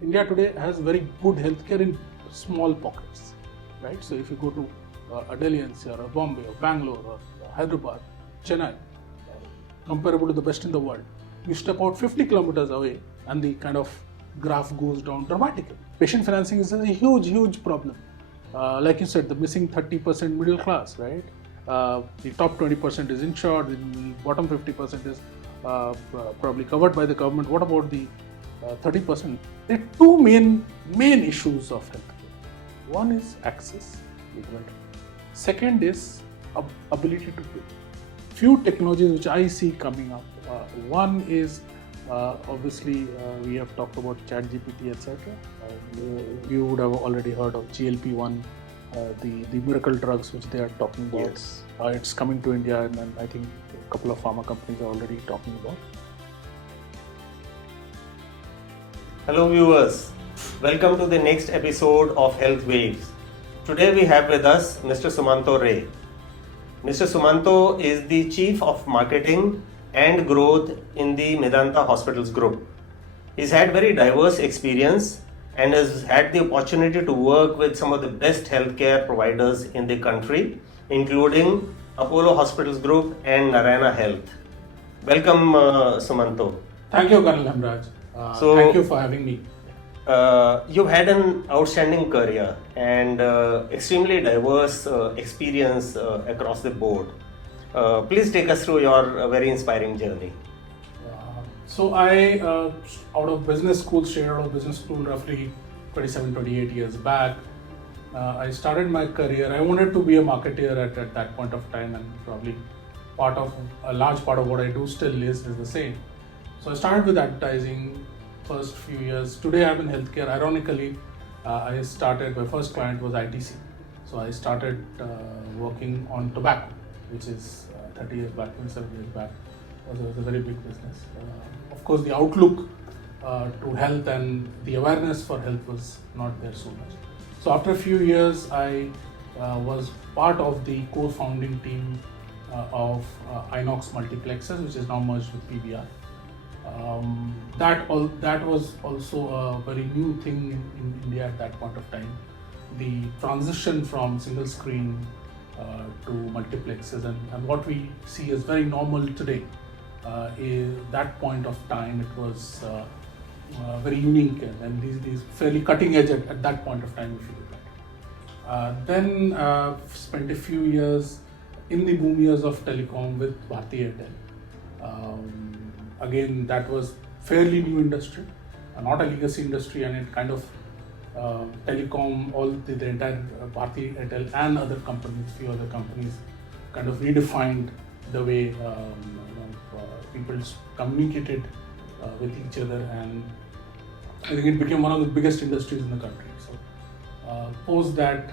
India today has very good healthcare in small pockets, right? So if you go to Delhi NCR or Bombay or Bangalore or Hyderabad, Chennai, comparable to the best in the world, you step out 50 kilometers away and the kind of graph goes down dramatically. Patient financing is a huge problem. Like you said, the missing 30% middle class, right? The top 20% is insured, the bottom 50% is probably covered by the government. What about the 30%? There are two main issues of healthcare. One is access. Second is ability to pay. Few technologies which I see coming up. One is obviously we have talked about ChatGPT, etc. You would have already heard of GLP-1, the miracle drugs which they are talking about. Yes. It's coming to India, and I think a couple of pharma companies are already talking about. Hello viewers, welcome to the next episode of Health Waves. Today we have with us Mr. Sumanta Ray. Mr. Sumanta is the Chief of Marketing and Growth in the Medanta Hospitals Group. He's had very diverse experience and has had the opportunity to work with some of the best healthcare providers in the country, including Apollo Hospitals Group and Narayana Health. Welcome, Sumanta. Thank you, Colonel Hemraj. Thank you for having me. You've had an outstanding career and extremely diverse experience across the board. Please take us through your very inspiring journey. So I, out of business school, straight out of business school roughly 27-28 years back, I started my career. I wanted to be a marketeer at that point of time, and probably a large part of what I do still is the same. So I started with advertising first few years. Today I'm in healthcare. Ironically, my first client was ITC. So I started working on tobacco, which is 30 years back, 27 years back. Was a very big business. Of course, the outlook to health and the awareness for health was not there so much. So after a few years, I was part of the co-founding team of Inox Multiplexes, which is now merged with PBR. That was also a very new thing in India at that point of time. The transition from single screen to multiplexes, and what we see as very normal today. Is that point of time it was very unique, and these fairly cutting edge at that point of time, if you look at it. Then spent a few years in the boom years of telecom with Bharti Airtel. Again, that was fairly new industry, not a legacy industry, and it kind of telecom, all the entire Bharti Airtel and other companies, few other companies, kind of redefined the way people communicated with each other, and I think it became one of the biggest industries in the country. So post that,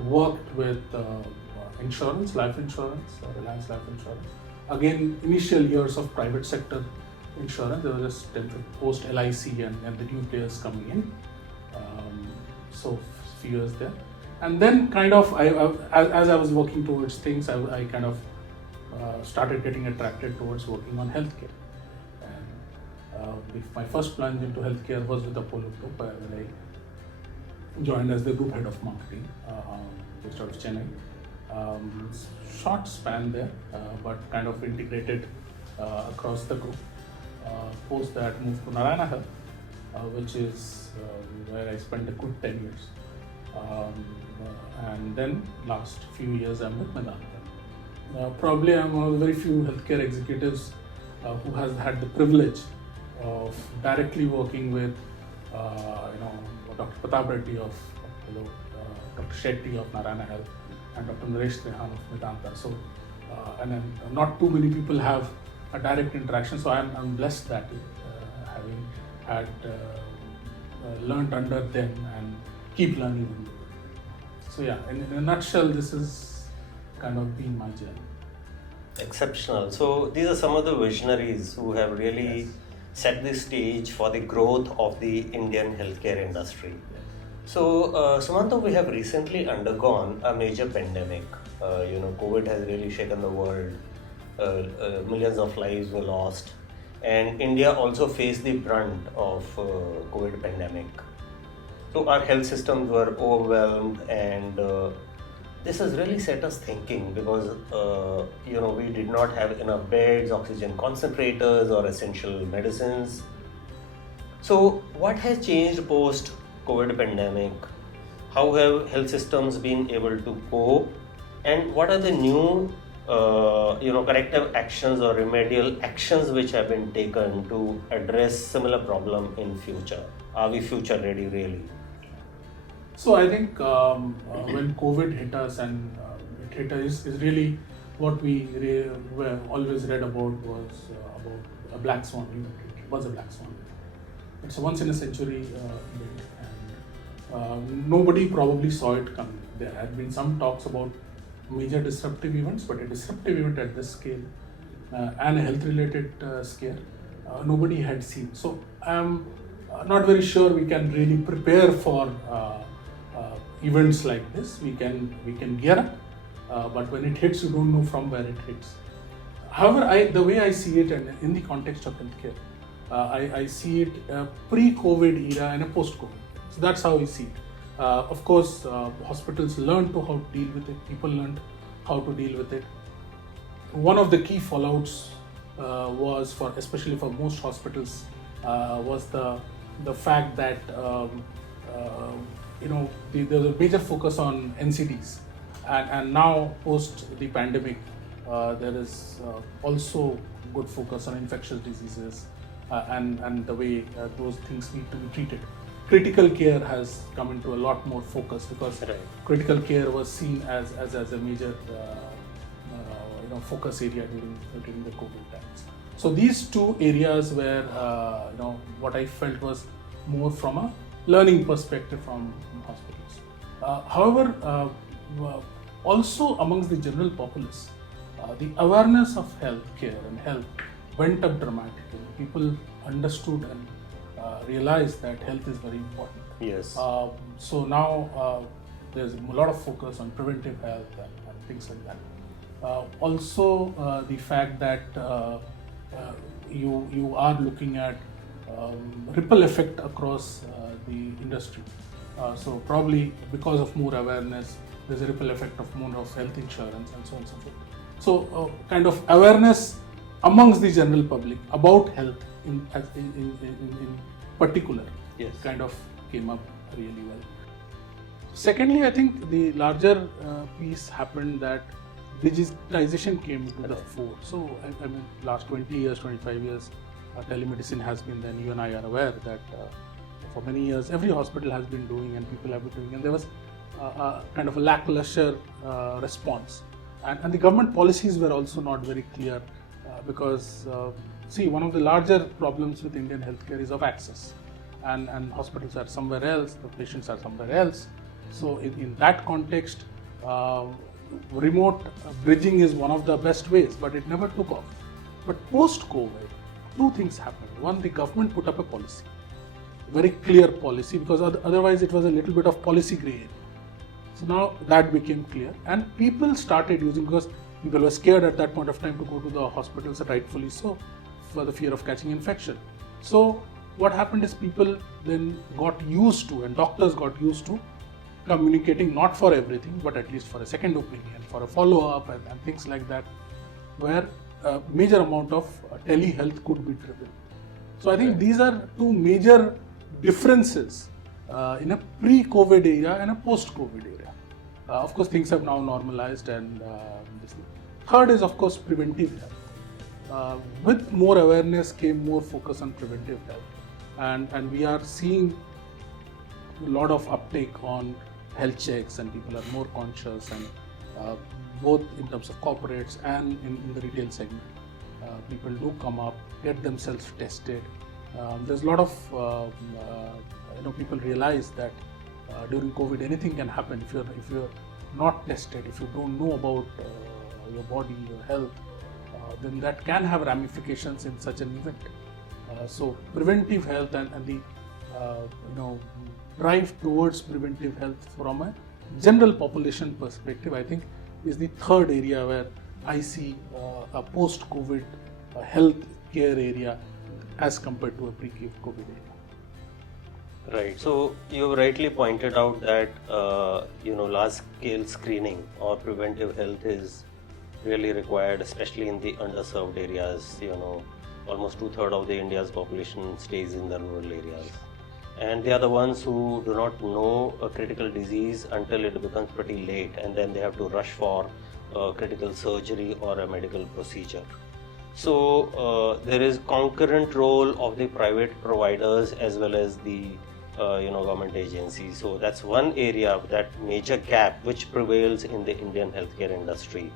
worked with insurance, life insurance, Reliance Life Insurance. Again, initial years of private sector insurance, there was just post LIC and the new players coming in. So few years there, and then kind of as I was working towards things, I kind of started getting attracted towards working on healthcare. And my first plunge into healthcare was with Apollo Group, where I joined as the group head of marketing, based out of Chennai. Short span there, but kind of integrated across the group. Post that, moved to Narayana Health, which is where I spent a good 10 years. And then last few years I'm with Medanta. Probably I'm one of the very few healthcare executives who has had the privilege of directly working with Dr. Pratap Reddy of Apollo, Dr. Shetty of Narayana Health, and Dr. Naresh Trehan of Medanta. So, and then not too many people have a direct interaction. So I'm blessed that having had learned under them and keep learning. So yeah, in a nutshell, this is kind of been my journey. Exceptional. So these are some of the visionaries who have really set the stage for the growth of the Indian healthcare industry. So, Sumanta, we have recently undergone a major pandemic. COVID has really shaken the world. Millions of lives were lost. and India also faced the brunt of COVID pandemic. So our health systems were overwhelmed, and this has really set us thinking because we did not have enough beds, oxygen concentrators, or essential medicines. So what has changed post COVID pandemic? How have health systems been able to cope, and what are the new corrective actions or remedial actions which have been taken to address similar problem in future? Are we future ready really? So I think when COVID hit us, and it hit us, is really what we were always read about was about a black swan event. It was a black swan event. It's a once in a century event, and nobody probably saw it coming. There had been some talks about major disruptive events, but a disruptive event at this scale and a health related scare, nobody had seen. So I'm not very sure we can really prepare for events like this. We can gear up, but when it hits, you don't know from where it hits. However, the way I see it, and in the context of healthcare, I see it pre-COVID era and a post-COVID. So that's how we see it. Of course, hospitals learned how to deal with it. People learned how to deal with it. One of the key fallouts was, especially for most hospitals, was the fact that there's a major focus on NCDs, and now post the pandemic, there is also good focus on infectious diseases and the way those things need to be treated. Critical care has come into a lot more focus because critical care was seen as a major focus area during the COVID times. So these two areas were what I felt was more from a learning perspective from hospitals. However, also amongst the general populace, the awareness of healthcare and health went up dramatically. People understood and realized that health is very important. Yes. So now there's a lot of focus on preventive health and things like that. Also, the fact that you are looking at ripple effect across the industry. So probably because of more awareness, there's a ripple effect of more of health insurance and so on and so forth. So kind of awareness amongst the general public about health in particular, yes, kind of came up really well. Secondly, I think the larger piece happened that digitization came to the fore. So I mean, last 20 years, 25 years, telemedicine has been, then you and I are aware that for many years every hospital has been doing and people have been doing, and there was kind of a lackluster response. And the government policies were also not very clear because one of the larger problems with Indian healthcare is of access, and hospitals are somewhere else, the patients are somewhere else. So in that context, remote bridging is one of the best ways, but it never took off. But post-COVID, two things happened. One, the government put up a policy, very clear policy, because otherwise it was a little bit of policy gray area. So now that became clear, and people started using, because people were scared at that point of time to go to the hospitals, rightfully so, for the fear of catching infection. So what happened is people then got used to, and doctors got used to, communicating not for everything, but at least for a second opinion, for a follow-up and things like that, where a major amount of telehealth could be driven. So I think these are two major differences in a pre-COVID era and a post-COVID era. Of course, things have now normalized, and third is, of course, preventive health. With more awareness came more focus on preventive health, and we are seeing a lot of uptake on health checks, and people are more conscious, and both in terms of corporates and in the retail segment, people do come up, get themselves tested. There's a lot of people realize that during COVID anything can happen. If you're not tested, if you don't know about your body, your health, then that can have ramifications in such an event. So preventive health and the drive towards preventive health from a general population perspective, I think, is the third area where I see a post-COVID health care area as compared to a pre-COVID area. Right. So you rightly pointed out that large-scale screening or preventive health is really required, especially in the underserved areas. Almost 2/3 of the India's population stays in the rural areas, and they are the ones who do not know a critical disease until it becomes pretty late, and then they have to rush for critical surgery or a medical procedure. So there is concurrent role of the private providers as well as the government agencies. So that's one area, that major gap which prevails in the Indian healthcare industry.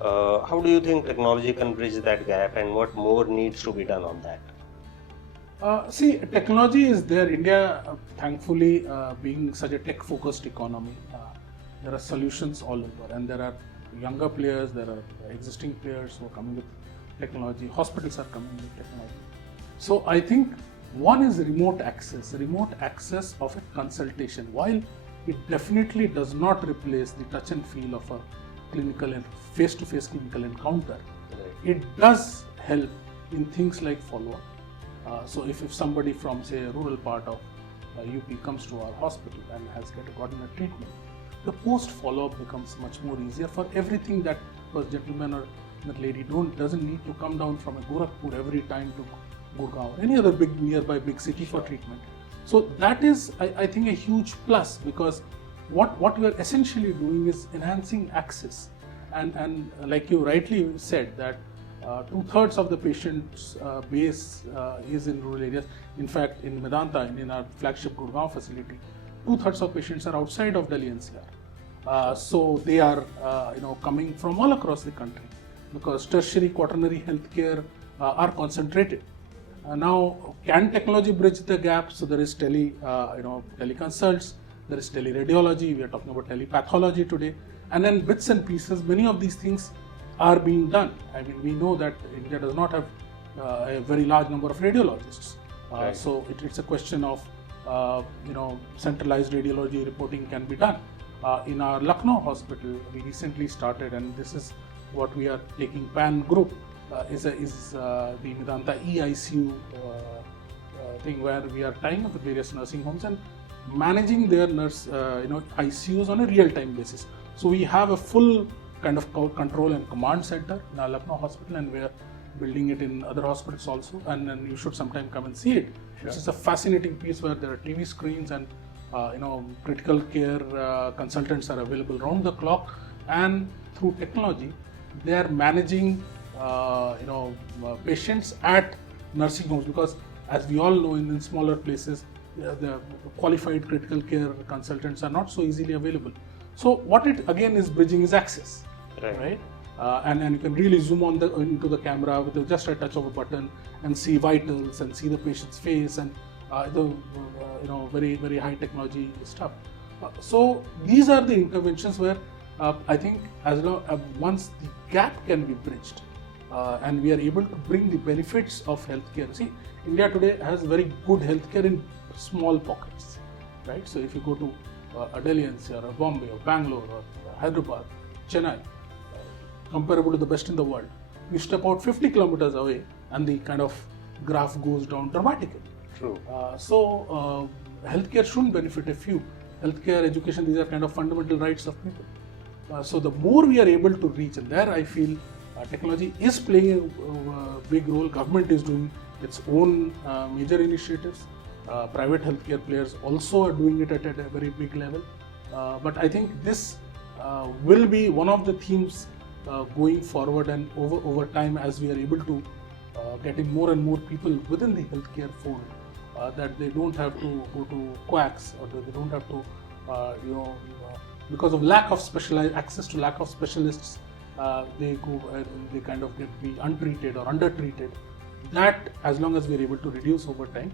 How do you think technology can bridge that gap, and what more needs to be done on that? See, technology is there. India, thankfully, being such a tech-focused economy, there are solutions all over, and there are younger players, there are existing players who are coming with technology. Hospitals are coming with technology. So I think one is remote access of a consultation. While it definitely does not replace the touch and feel of a clinical and face-to-face clinical encounter, it does help in things like follow-up. So if somebody from, say, a rural part of UP comes to our hospital and has gotten a treatment, the post follow-up becomes much more easier for everything that was gentleman or that lady doesn't need to come down from a Gorakhpur every time to Gurgaon or any other nearby big city for treatment. So that is, I think, a huge plus, because what we are essentially doing is enhancing access, and like you rightly said, that 2/3 of the patients base is in rural areas. In fact, in Medanta, in our flagship Gurgaon facility, 2/3 of patients are outside of Delhi NCR. So they are coming from all across the country, because tertiary quaternary healthcare are concentrated. Now, can technology bridge the gap? So there is teleconsults, there is teleradiology, we are talking about telepathology today, and then bits and pieces, many of these things are being done. I mean, we know that India does not have a very large number of radiologists. Right. So it's a question of, centralized radiology reporting can be done. In our Lucknow hospital, we recently started, and this is what we are taking PAN group, is the Medanta eICU thing, where we are tying up with various nursing homes and managing their ICUs on a real-time basis. So we have a full kind of control and command center in our Lucknow hospital, and we are building it in other hospitals also, and then you should sometime come and see it. Sure. It's a fascinating piece where there are TV screens and critical care consultants are available round the clock, and through technology they are managing patients at nursing homes, because as we all know, in smaller places the qualified critical care consultants are not so easily available. So what it again is bridging is access, right? And you can really zoom into the camera with just a touch of a button and see vitals and see the patient's face and very, very high technology stuff. So these are the interventions where I think once the gap can be bridged and we are able to bring the benefits of healthcare. See, India today has very good healthcare in small pockets, right? So if you go to Delhi NCR or Bombay or Bangalore or Hyderabad, Chennai, comparable to the best in the world, you step out 50 kilometers away and the kind of graph goes down dramatically. True. So healthcare shouldn't benefit a few. Healthcare, education, these are kind of fundamental rights of people. So the more we are able to reach, and there I feel technology is playing a big role. Government is doing its own major initiatives. Private healthcare players also are doing it at a very big level. But I think this will be one of the themes going forward, and over time, as we are able to get in more and more people within the healthcare fold, that they don't have to go to quacks, or they don't have to, because of lack of specialized access to lack of specialists, they kind of be untreated or undertreated. That, as long as we are able to reduce over time,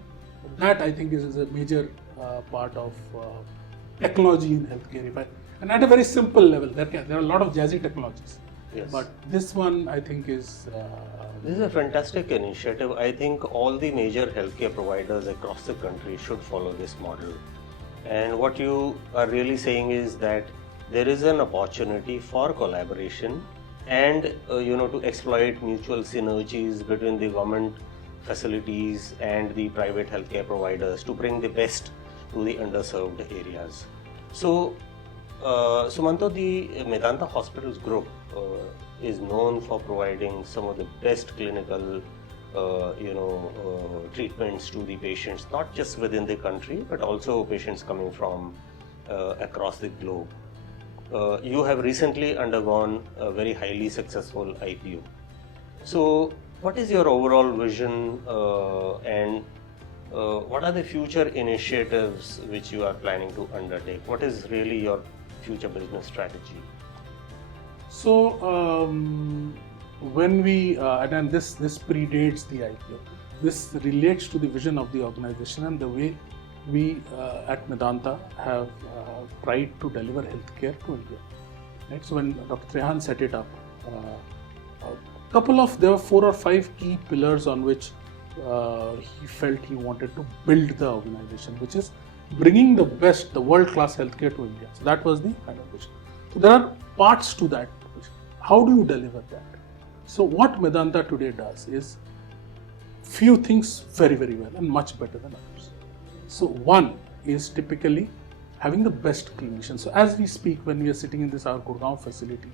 that I think is a major part of technology in healthcare. And at a very simple level, there are a lot of jazzy technologies. Yes. But this one, I think, is... This is a fantastic initiative. I think all the major healthcare providers across the country should follow this model. And what you are really saying is that there is an opportunity for collaboration and to exploit mutual synergies between the government facilities and the private healthcare providers to bring the best to the underserved areas. So, Sumanta, the Medanta Hospitals Group is known for providing some of the best clinical treatments to the patients, not just within the country, but also patients coming from across the globe. You have recently undergone a very highly successful IPO. So, what is your overall vision and what are the future initiatives which you are planning to undertake? What is really your future business strategy? So, when we and this predates the IPO. This relates to the vision of the organization and the way we at Medanta have tried to deliver healthcare to India. Right? So when Dr. Trehan set it up, there were 4 or 5 key pillars on which he felt he wanted to build the organization, which is bringing the best, the world-class healthcare to India. So that was the kind of vision. So there are parts to that vision. How do you deliver that? So what Medanta today does is few things very, very well and much better than others. So one is typically having the best clinicians. So as we speak, when we are sitting in this our Gurgaon facility,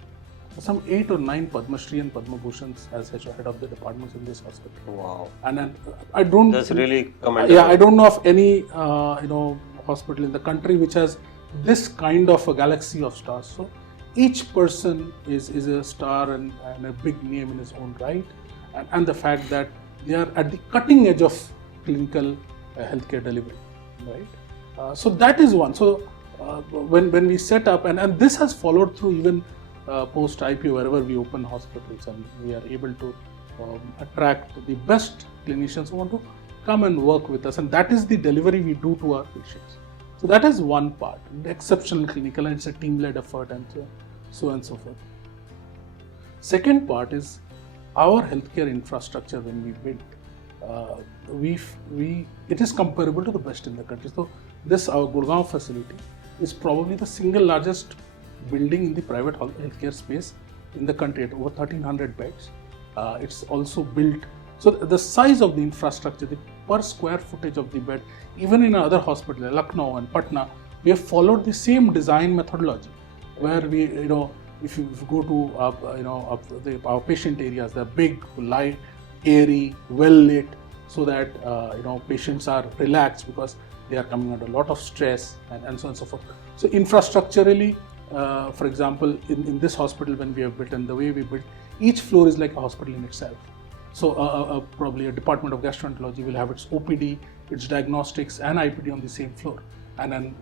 some 8 or 9 Padma Shri and Padma Bhushans as head of the departments in this hospital. Wow! And I don't. That's really commendable. Yeah, I don't know of any hospital in the country which has this kind of a galaxy of stars. So each person is a star and a big name in his own right, and the fact that they are at the cutting edge of clinical healthcare delivery, right? So that is one. So when we set up, and this has followed through even post IPO, wherever we open hospitals, and we are able to attract the best clinicians who want to come and work with us, and that is the delivery we do to our patients. So that is one part, exceptional clinical, and it's a team-led effort, and so on and so forth. Second part is our healthcare infrastructure. When we built, it is comparable to the best in the country. So this our Gurgaon facility is probably the single largest building in the private healthcare space in the country at over 1,300 beds. It's also built, so the size of the infrastructure, the per square footage of the bed, even in other hospitals, Lucknow and Patna, we have followed the same design methodology, where we, if you go to our patient areas, they're big, light, airy, well lit, so that patients are relaxed because they are coming under a lot of stress and so on and so forth. So infrastructurally, for example, in this hospital, when we have built, and the way we built, each floor is like a hospital in itself. So probably a department of gastroenterology will have its OPD, its diagnostics and IPD on the same floor, and then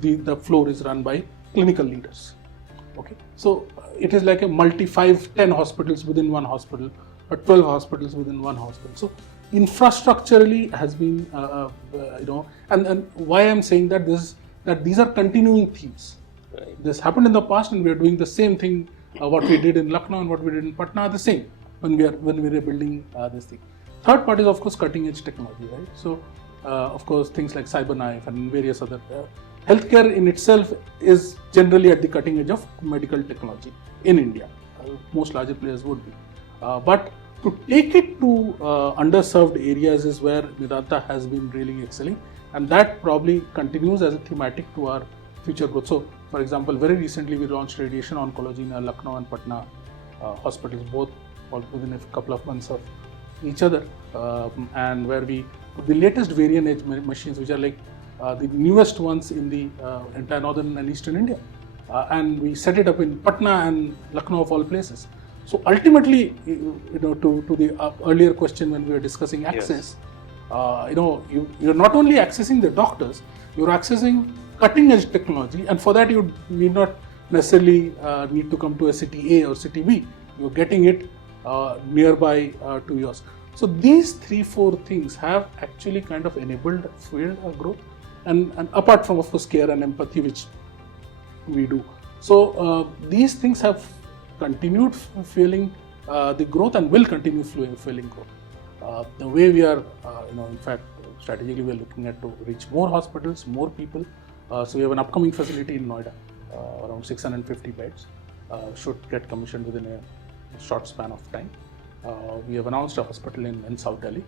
the floor is run by clinical leaders. Okay, so it is like a multi 5-10 hospitals within one hospital, or 12 hospitals within one hospital. So infrastructurally has been and why I'm saying that these are continuing themes. Right. This happened in the past, and we are doing the same thing. What we did in Lucknow and what we did in Patna are the same when we were building this thing. Third part is, of course, cutting edge technology, right? So of course, things like CyberKnife and various other healthcare in itself is generally at the cutting edge of medical technology in India. Most larger players would be, but to take it to underserved areas is where Medanta has been really excelling, and that probably continues as a thematic to our future growth. So, for example, very recently we launched radiation oncology in Lucknow and Patna hospitals, both within a couple of months of each other, and where the latest variant edge machines, which are like the newest ones in the entire northern and eastern India, and we set it up in Patna and Lucknow of all places. So ultimately, to the earlier question when we were discussing access, yes. You're not only accessing the doctors, you're accessing cutting edge technology, and for that you need not necessarily need to come to a city A or city B. You're getting it nearby to yours. So these 3-4 things have actually kind of enabled field growth, and apart from, of course, care and empathy, which we do. So these things have continued fueling the growth and will continue fueling growth. The way we are, in fact, strategically we are looking at to reach more hospitals, more people. So we have an upcoming facility in Noida, around 650 beds. should get commissioned within a short span of time. We have announced a hospital in South Delhi.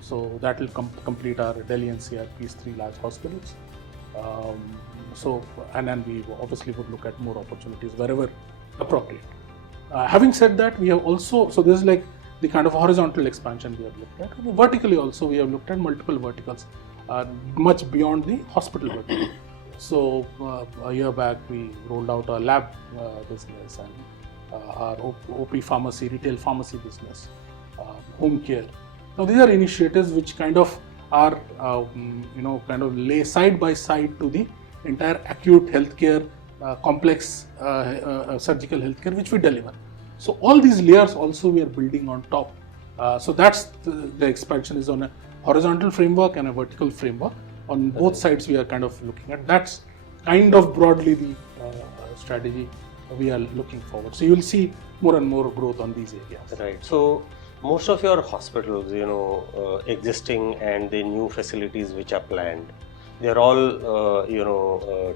So that will complete our Delhi NCR these 3 large hospitals. And then we obviously would look at more opportunities wherever appropriate. Having said that, we have also, so this is like the kind of horizontal expansion we have looked at. Vertically also, we have looked at multiple verticals, much beyond the hospital vertical. So a year back, we rolled out our lab business and our OP pharmacy, retail pharmacy business, home care. Now these are initiatives which kind of are, kind of lay side by side to the entire acute healthcare, complex surgical healthcare which we deliver. So all these layers also we are building on top. So that's the expansion is on a horizontal framework and a vertical framework. On both sides we are kind of looking at. That's kind of broadly the strategy we are looking forward. So you will see more and more growth on these areas. Right. So most of your hospitals, existing and the new facilities which are planned, they're all,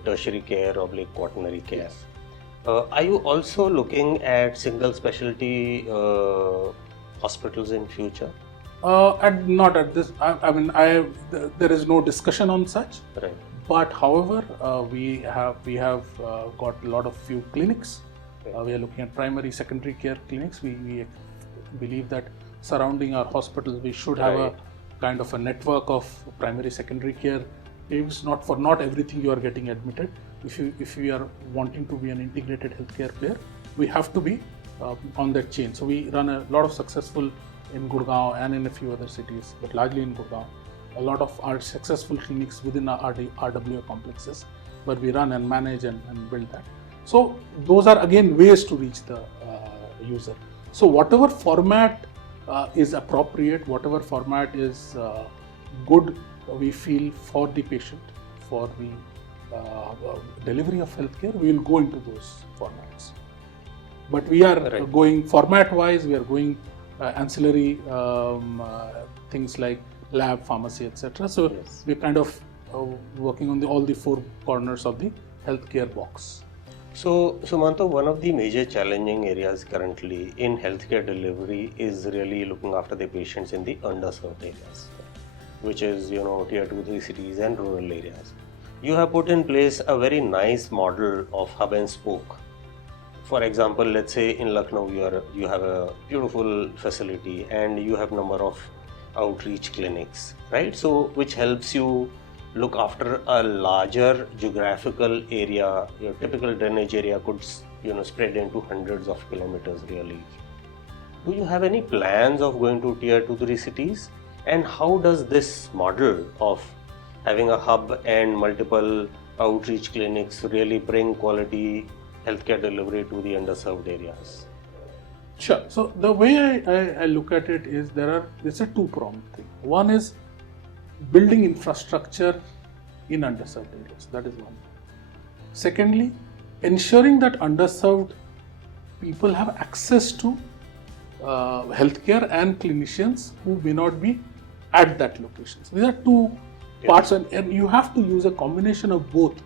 tertiary care or quaternary care. Yes. Are you also looking at single specialty hospitals in future? Not at this. There is no discussion on such. Right. But however, we have got a lot of few clinics. Okay. We are looking at primary, secondary care clinics. We believe that surrounding our hospitals, we should have a kind of a network of primary, secondary care. It's not everything you are getting admitted. If we are wanting to be an integrated healthcare player, we have to be on that chain. So we run a lot of successful in Gurgaon and in a few other cities, but largely in Gurgaon. A lot of our successful clinics within our RWA complexes, where we run and manage and build that. So those are again ways to reach the user. So whatever format is appropriate, whatever format is good, we feel for the patient, for the delivery of healthcare, we will go into those formats. But we are going format-wise, we are going ancillary things like lab, pharmacy, etc. So we're kind of working on all the 4 corners of the healthcare box. So, Sumanta, one of the major challenging areas currently in healthcare delivery is really looking after the patients in the underserved areas, which is, tier 2, 3 cities and rural areas. You have put in place a very nice model of hub and spoke. For example, let's say in Lucknow, you have a beautiful facility and you have number of outreach clinics, right? So, which helps you look after a larger geographical area. Your typical drainage area could, spread into hundreds of kilometers really. Do you have any plans of going to tier 2, 3 cities? And how does this model of having a hub and multiple outreach clinics really bring quality healthcare delivery to the underserved areas? Sure. So the way I look at it is it's a 2-pronged thing. One is building infrastructure in underserved areas. That is one. Secondly, ensuring that underserved people have access to healthcare and clinicians who may not be at that location. So these are 2 parts, and you have to use a combination of both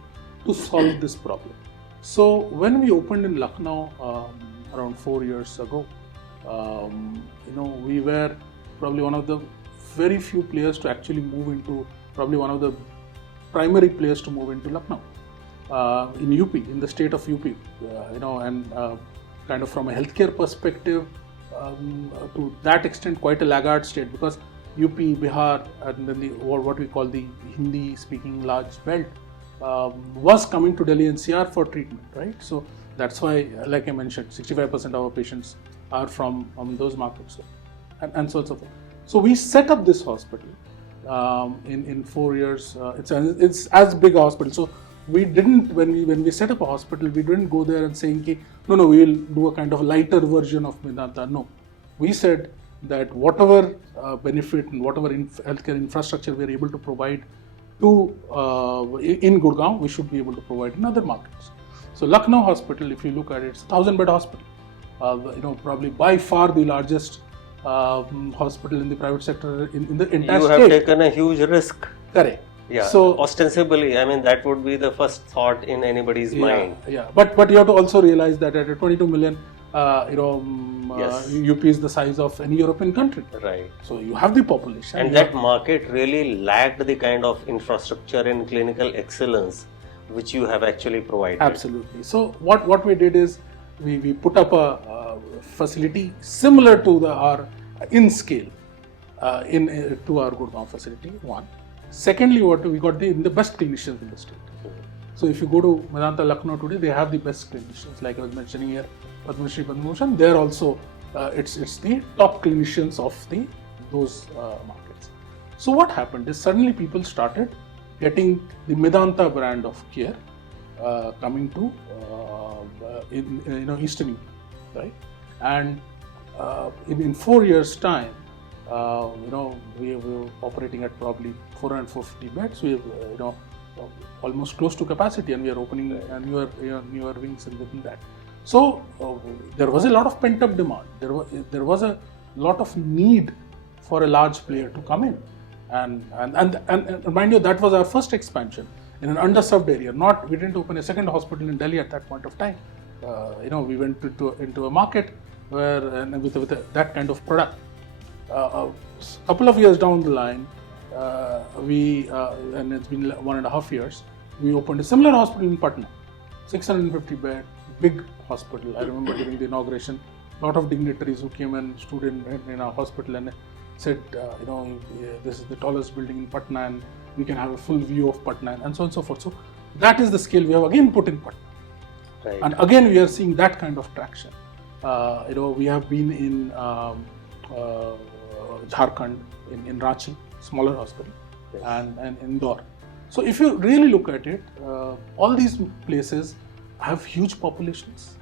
to solve this problem. So when we opened in Lucknow around 4 years ago, we were probably one of the very few players to actually move into, probably one of the primary players to move into Lucknow in UP, in the state of UP, kind of from a healthcare perspective, to that extent quite a laggard state, because UP, Bihar, and then what we call the Hindi-speaking large belt was coming to Delhi NCR for treatment, right? So that's why, like I mentioned, 65% of our patients are from those markets, and so on and so forth. So we set up this hospital in 4 years. It's as big a hospital. So we didn't, when we set up a hospital, we didn't go there and saying, no, we will do a kind of lighter version of Medanta. No, we said that whatever benefit and whatever healthcare infrastructure we are able to provide in Gurgaon, we should be able to provide in other markets. So Lucknow hospital, if you look at it, it's a 1,000-bed hospital. Probably by far the largest hospital in the private sector in the entire state. You have taken a huge risk. Correct. Yeah, So ostensibly, I mean, that would be the first thought in anybody's mind. Yeah, but you have to also realize that at a 22 million, Yes. UP is the size of any European country. Right. So you have the population. And that market really lacked the kind of infrastructure and clinical excellence which you have actually provided. Absolutely. So what we did is we put up a facility similar to our in scale to our Gurgaon facility. One. Secondly, we got the best clinicians in the state. So if you go to Medanta Lucknow today, they have the best clinicians. Like I was mentioning here, Padma Shri Padma Bhushan, they're also it's the top clinicians of those markets. So what happened is suddenly people started getting the Medanta brand of care coming to Eastern UP, right? And in 4 years' time, we were operating at probably 400 450 beds. We almost close to capacity, and we are opening newer wings and within that. So there was a lot of pent up demand. There was a lot of need for a large player to come in, and mind you, that was our first expansion in an underserved area. We didn't open a second hospital in Delhi at that point of time. We went into a market where with that kind of product. A couple of years down the line, and it's been 1.5 years, we opened a similar hospital in Patna, 650 bed, big hospital. I remember during the inauguration, a lot of dignitaries who came and stood in our hospital and said, this is the tallest building in Patna and we can have a full view of Patna and so on and so forth. So that is the scale we have again put in Patna. Right. And again, we are seeing that kind of traction. We have been in Jharkhand, in Ranchi, smaller hospital, yes, and Indore. So if you really look at it, all these places have huge populations,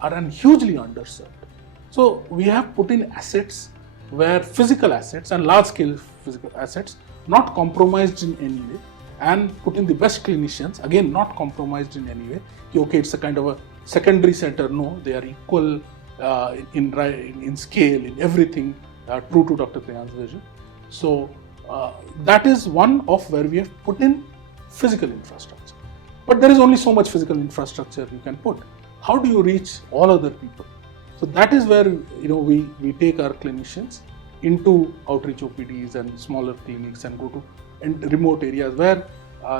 are hugely underserved. So we have put in assets where physical assets and large scale physical assets, not compromised in any way, and put in the best clinicians, again not compromised in any way. Okay, it's a kind of a secondary center. No, they are equal in scale, in everything, true to Dr. Priyan's vision. So that is one of where we have put in physical infrastructure. But there is only so much physical infrastructure you can put. How do you reach all other people? So that is where we take our clinicians into outreach OPDs and smaller clinics and go to remote areas where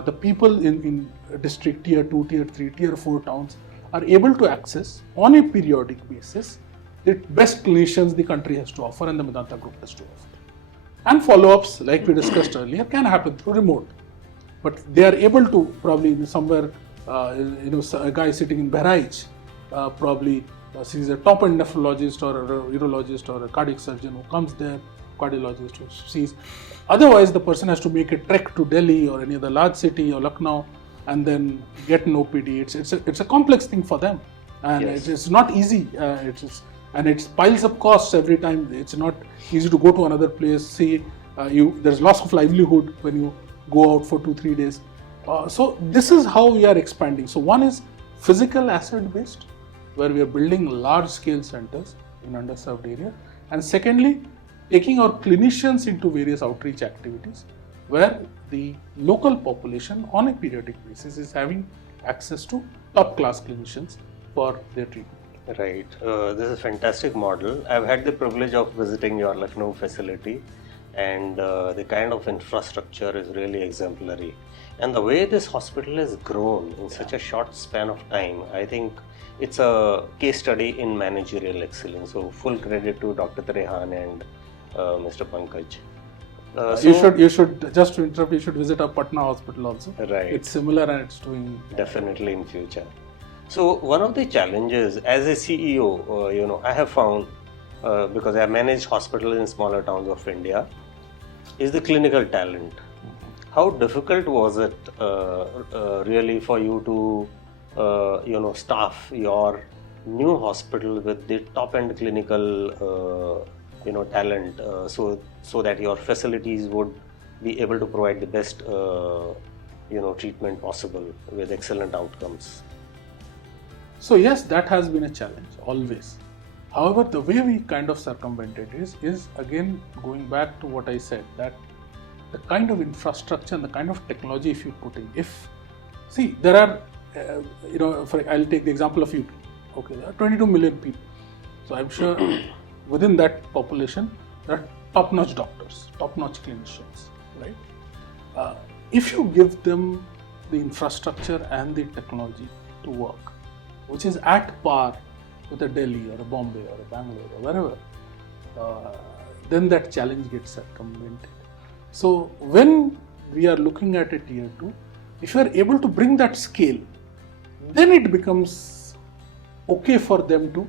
the people in district tier 2, tier 3, tier 4 towns are able to access on a periodic basis the best clinicians the country has to offer and the Medanta group has to offer. And follow-ups, like we discussed earlier, can happen through remote. But they are able to probably somewhere, a guy sitting in Bahraich probably sees a top-end nephrologist or a urologist or a cardiac surgeon who comes there, cardiologist who sees. Otherwise, the person has to make a trek to Delhi or any other large city or Lucknow and then get an OPD. It's a complex thing for them, and yes, it's not easy. And it piles up costs every time. It's not easy to go to another place. See, there's loss of livelihood when you go out for 2-3 days. So this is how we are expanding. So one is physical asset based, where we are building large scale centers in underserved area, and secondly, taking our clinicians into various outreach activities where the local population on a periodic basis is having access to top class clinicians for their treatment. Right. This is a fantastic model. I've had the privilege of visiting your Lucknow facility, and the kind of infrastructure is really exemplary. And the way this hospital has grown in such a short span of time, I think it's a case study in managerial excellence. So full credit to Dr. Trehan and Mr. Pankaj. You should just to interrupt. You should visit our Patna hospital also. Right. It's similar and it's doing definitely in future. So one of the challenges as a CEO, I have found, because I have managed hospitals in smaller towns of India, is the clinical talent. How difficult was it really for you to, staff your new hospital with the top-end clinical, talent, so that your facilities would be able to provide the best, treatment possible with excellent outcomes? So yes, that has been a challenge always. However, the way we kind of circumvented is again going back to what I said, that the kind of infrastructure and the kind of technology if you put in. There are, I'll take the example of UP. Okay, there are 22 million people. So I'm sure within that population, there are top-notch doctors, top-notch clinicians, right? If you give them the infrastructure and the technology to work, which is at par with a Delhi or a Bombay or a Bangalore or wherever, then that challenge gets circumvented. So when we are looking at a tier 2, if you are able to bring that scale, then it becomes okay for them to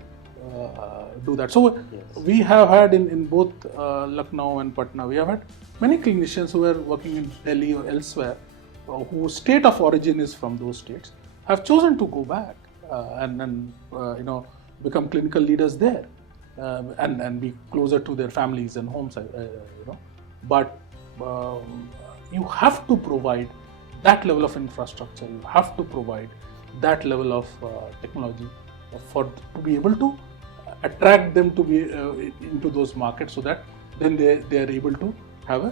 do that. So we have had in both Lucknow and Patna, we have had many clinicians who are working in Delhi or elsewhere, whose state of origin is from those states, have chosen to go back and become clinical leaders there and be closer to their families and homes. But you have to provide that level of infrastructure. You have to provide that level of technology to be able to attract them to be into those markets, so that then they are able to have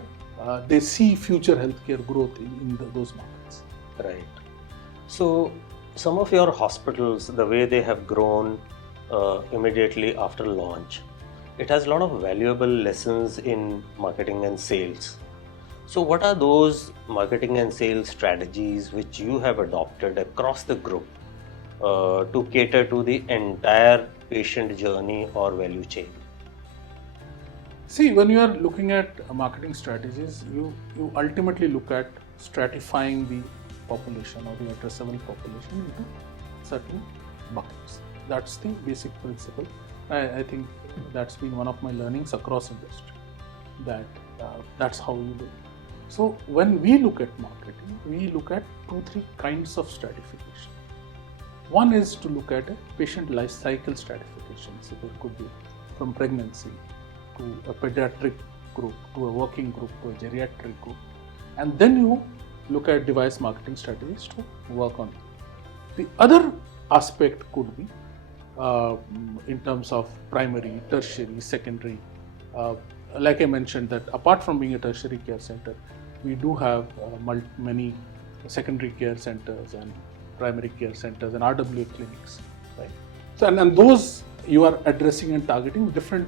they see future healthcare growth in those markets. Right. So some of your hospitals, the way they have grown immediately after launch, it has a lot of valuable lessons in marketing and sales. So what are those marketing and sales strategies which you have adopted across the group to cater to the entire patient journey or value chain? See, when you are looking at marketing strategies, you ultimately look at stratifying the population or the addressable population into certain buckets. That's the basic principle. I think that's been one of my learnings across industry, that that's how you do it. So when we look at marketing, we look at 2-3 kinds of stratification. One is to look at a patient life cycle stratification. So there could be from pregnancy to a pediatric group, to a working group, to a geriatric group. And then you look at device marketing strategies to work on it. The other aspect could be in terms of primary, tertiary, secondary. Like I mentioned, that apart from being a tertiary care center, we do have many secondary care centers and primary care centers and RWA clinics, right? So and those you are addressing and targeting different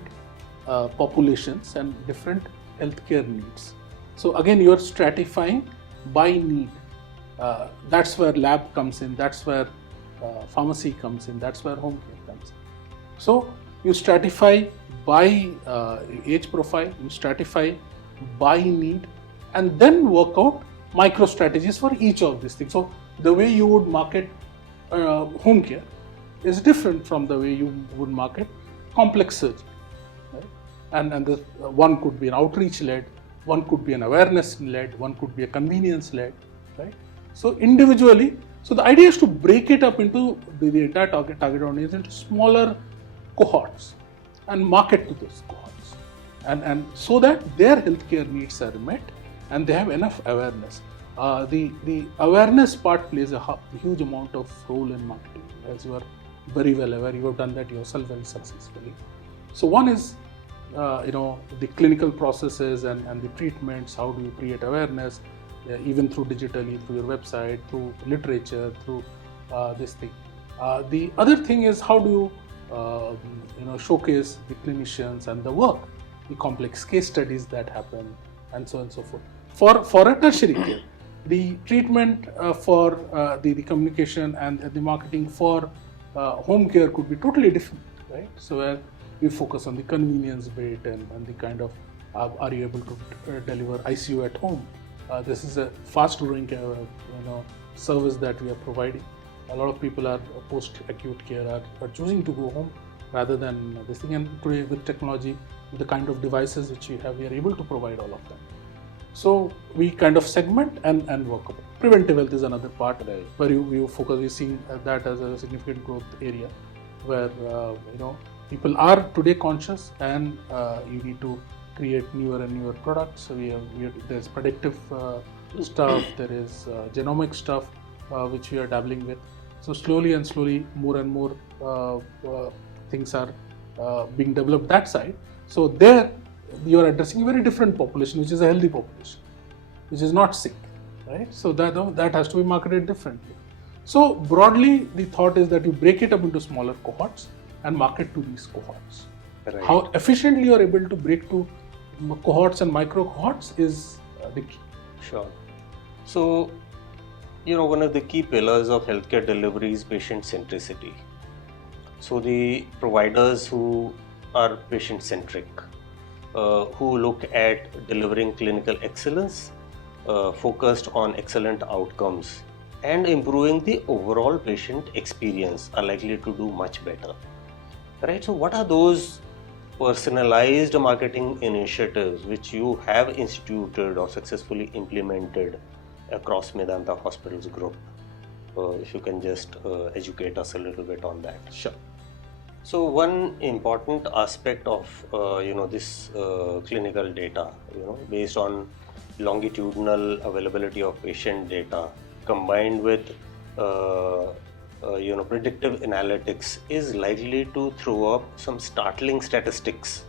populations and different healthcare needs. So again, you are stratifying by need. That's where lab comes in. That's where pharmacy comes in. That's where home care comes in. So you stratify by age profile. You stratify by need, and then work out micro strategies for each of these things. So the way you would market home care is different from the way you would market complex surgery, right? And the one could be an outreach led, one could be an awareness led, one could be a convenience led, right? So individually, so the idea is to break it up into the entire target audience into smaller cohorts and market to those cohorts, and so that their healthcare needs are met and they have enough awareness. The awareness part plays a huge amount of role in marketing, as you are very well aware. You have done that yourself very successfully. So one is the clinical processes and the treatments. How do you create awareness, even through digitally, through your website, through literature, through this thing. The other thing is how do you showcase the clinicians and the work, the complex case studies that happen, and so on and so forth. For a tertiary care, the treatment for the communication and the marketing for home care could be totally different, right? So where we focus on the convenience bit and the kind of are you able to deliver ICU at home? This is a fast-growing service that we are providing. A lot of people are post-acute care are choosing to go home rather than this thing. And today with technology, with the kind of devices which we have, we are able to provide all of them. So we kind of segment and work on it. Preventive health is another part where you focus. We're seeing that as a significant growth area where people are today conscious, and you need to create newer and newer products. So there's predictive stuff, there is genomic stuff which we are dabbling with. So slowly, more and more things are being developed that side. So there you are addressing a very different population, which is a healthy population. which is not sick, right? So that has to be marketed differently. So broadly, the thought is that you break it up into smaller cohorts and market to these cohorts. Right. How efficiently you are able to break to cohorts and micro cohorts is the key. Sure. So, one of the key pillars of healthcare delivery is patient centricity. So the providers who are patient centric, who look at delivering clinical excellence, focused on excellent outcomes and improving the overall patient experience, are likely to do much better. Right? So what are those personalized marketing initiatives which you have instituted or successfully implemented across Medanta Hospitals Group? If you can just educate us a little bit on that. Sure. So one important aspect of this clinical data, based on longitudinal availability of patient data combined with predictive analytics, is likely to throw up some startling statistics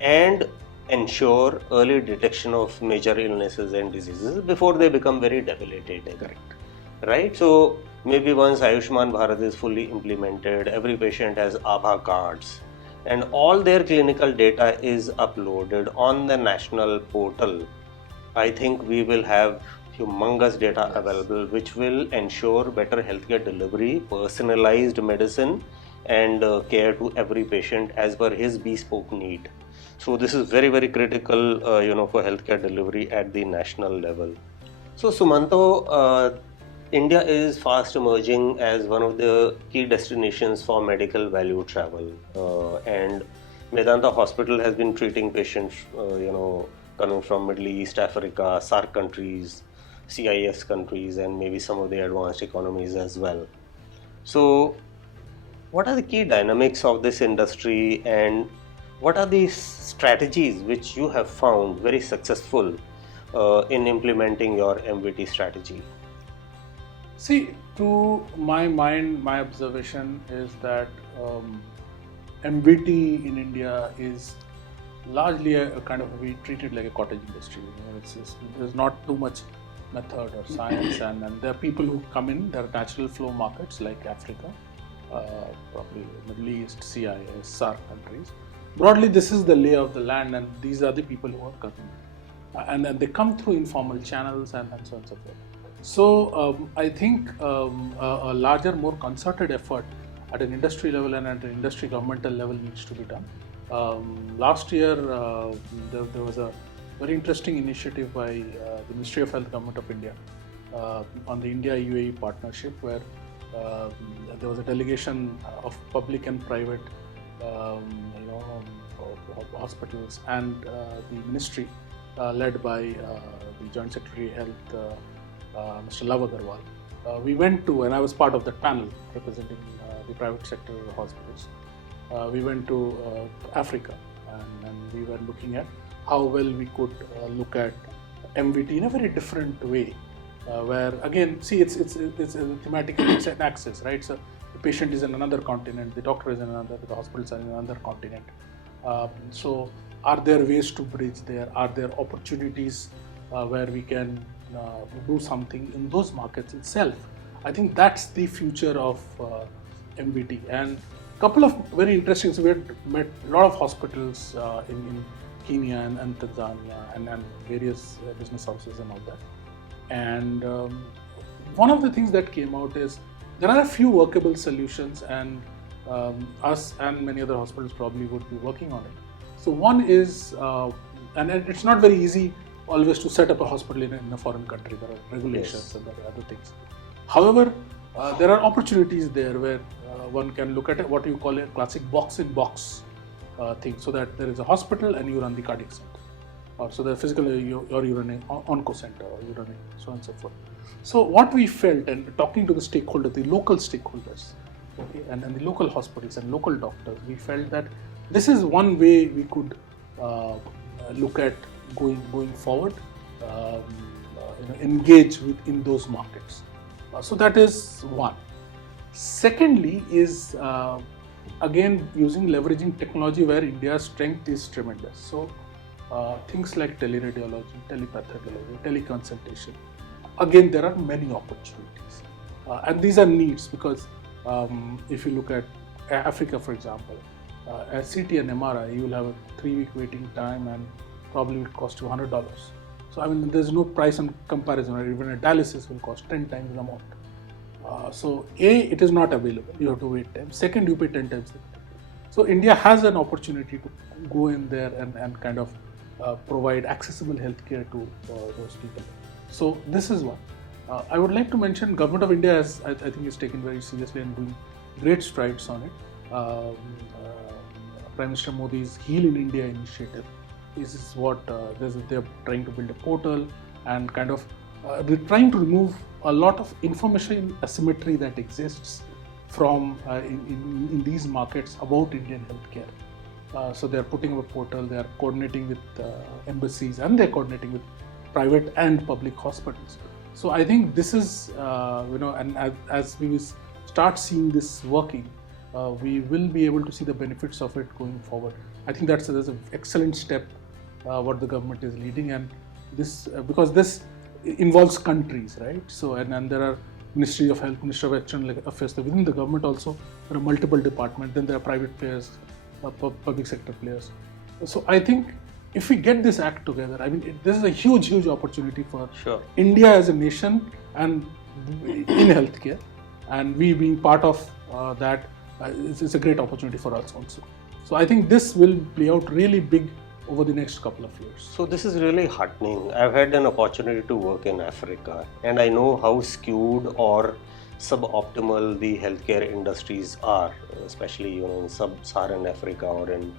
and ensure early detection of major illnesses and diseases before they become very debilitating. Correct. Right? So maybe once Ayushman Bharat is fully implemented, every patient has Aabha cards and all their clinical data is uploaded on the national portal. I think we will have humongous data available which will ensure better healthcare delivery, personalized medicine and care to every patient as per his bespoke need. So this is very, very critical for healthcare delivery at the national level. So Sumanto, India is fast emerging as one of the key destinations for medical value travel, and Medanta Hospital has been treating patients coming from Middle East, Africa, SAARC countries, CIS countries and maybe some of the advanced economies as well. So what are the key dynamics of this industry and what are the strategies which you have found very successful in implementing your MVT strategy? See, to my mind, my observation is that MVT in India is largely a kind of, we treat it like a cottage industry. There's not too much method or science, and there are people who come in, there are natural flow markets like Africa, probably Middle East, CIS, SAARC countries. Broadly, this is the lay of the land, and these are the people who are coming. And they come through informal channels and so on and so forth. So I think a larger, more concerted effort at an industry level and at an industry governmental level needs to be done. Last year, there was a very interesting initiative by the Ministry of Health, Government of India, on the India-UAE partnership, where there was a delegation of public and private hospitals and the ministry led by the Joint Secretary Health, Mr. Love Agarwal. We went to, and I was part of that panel representing the private sector hospitals. We went to Africa and we were looking at how well we could look at MVT in a very different way, where again, see, it's a thematic, it's an axis, right? So the patient is in another continent, the doctor is in another, the hospitals are in another continent. So are there ways to bridge there? Are there opportunities where we can do something in those markets itself? I think that's the future of MVT. And a couple of very interesting, so we had met a lot of hospitals in Kenya and Tanzania and various business houses and all that. And one of the things that came out is there are a few workable solutions, and us and many other hospitals probably would be working on it. So one is, and it's not very easy always to set up a hospital in a foreign country. There are regulations and there are other things. However, there are opportunities there where one can look at what you call a classic box-in-box thing, so that there is a hospital and you run the cardiac center, or so the physical, or you run an onco center, or you run a so on and so forth. So what we felt, and talking to the stakeholders, the local stakeholders, okay, and the local hospitals and local doctors, we felt that this is one way we could look at going forward, engage in those markets. So that is one. Secondly is again leveraging technology, where India's strength is tremendous. So things like teleradiology, telepathology, teleconsultation. Again, there are many opportunities. And these are needs because if you look at Africa, for example, a CT and MRI, you will have a 3-week waiting time and probably will cost you $100. So, I mean, there's no price on comparison, or even a dialysis will cost 10 times the amount. So, A, it is not available, you have to wait time. Second, you pay 10 times the time. So, India has an opportunity to go in there and kind of provide accessible healthcare to those people. So, this is one. I would like to mention Government of India has, I think, is taken very seriously and doing great strides on it. Prime Minister Modi's Heal in India initiative. This is what they're trying to build a portal and kind of they're trying to remove a lot of information asymmetry that exists from in these markets about Indian healthcare. So they're putting up a portal, they're coordinating with embassies, and they're coordinating with private and public hospitals. So I think this is, and as we start seeing this working, we will be able to see the benefits of it going forward. I think that's an excellent step what the government is leading, and this because this involves countries, right? So and there are Ministry of Health, Ministry of External Affairs. Within the government also there are multiple departments. Then there are private players, public sector players. So I think if we get this act together, I mean this is a huge opportunity for India as a nation and in healthcare, and we being part of that. It's a great opportunity for us also. So I think this will play out really big over the next couple of years. So this is really heartening. I've had an opportunity to work in Africa, and I know how skewed or suboptimal the healthcare industries are, especially in sub-Saharan Africa or in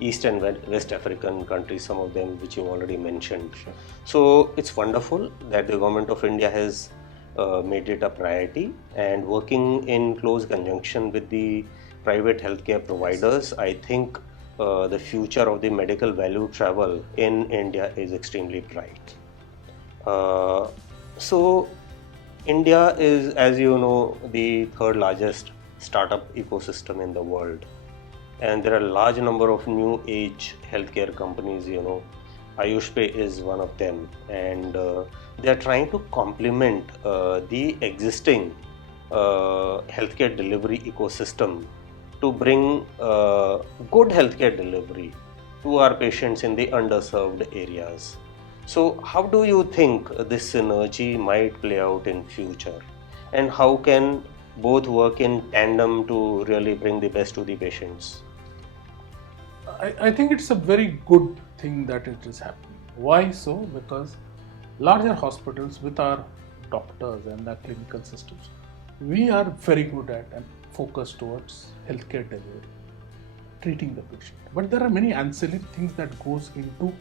East and West African countries, some of them which you already mentioned. Sure. So it's wonderful that the Government of India has made it a priority and working in close conjunction with the private healthcare providers. I think the future of the medical value travel in India is extremely bright. So India is, as you know, the third largest startup ecosystem in the world, and there are a large number of new age healthcare companies. AyushPay is one of them, and they are trying to complement the existing healthcare delivery ecosystem to bring good healthcare delivery to our patients in the underserved areas. So how do you think this synergy might play out in future, and how can both work in tandem to really bring the best to the patients? I think it's a very good thing that it is happening. Why so? Because larger hospitals with our doctors and our clinical systems, we are very good at and focused towards healthcare delivery, treating the patient. But there are many ancillary things that goes into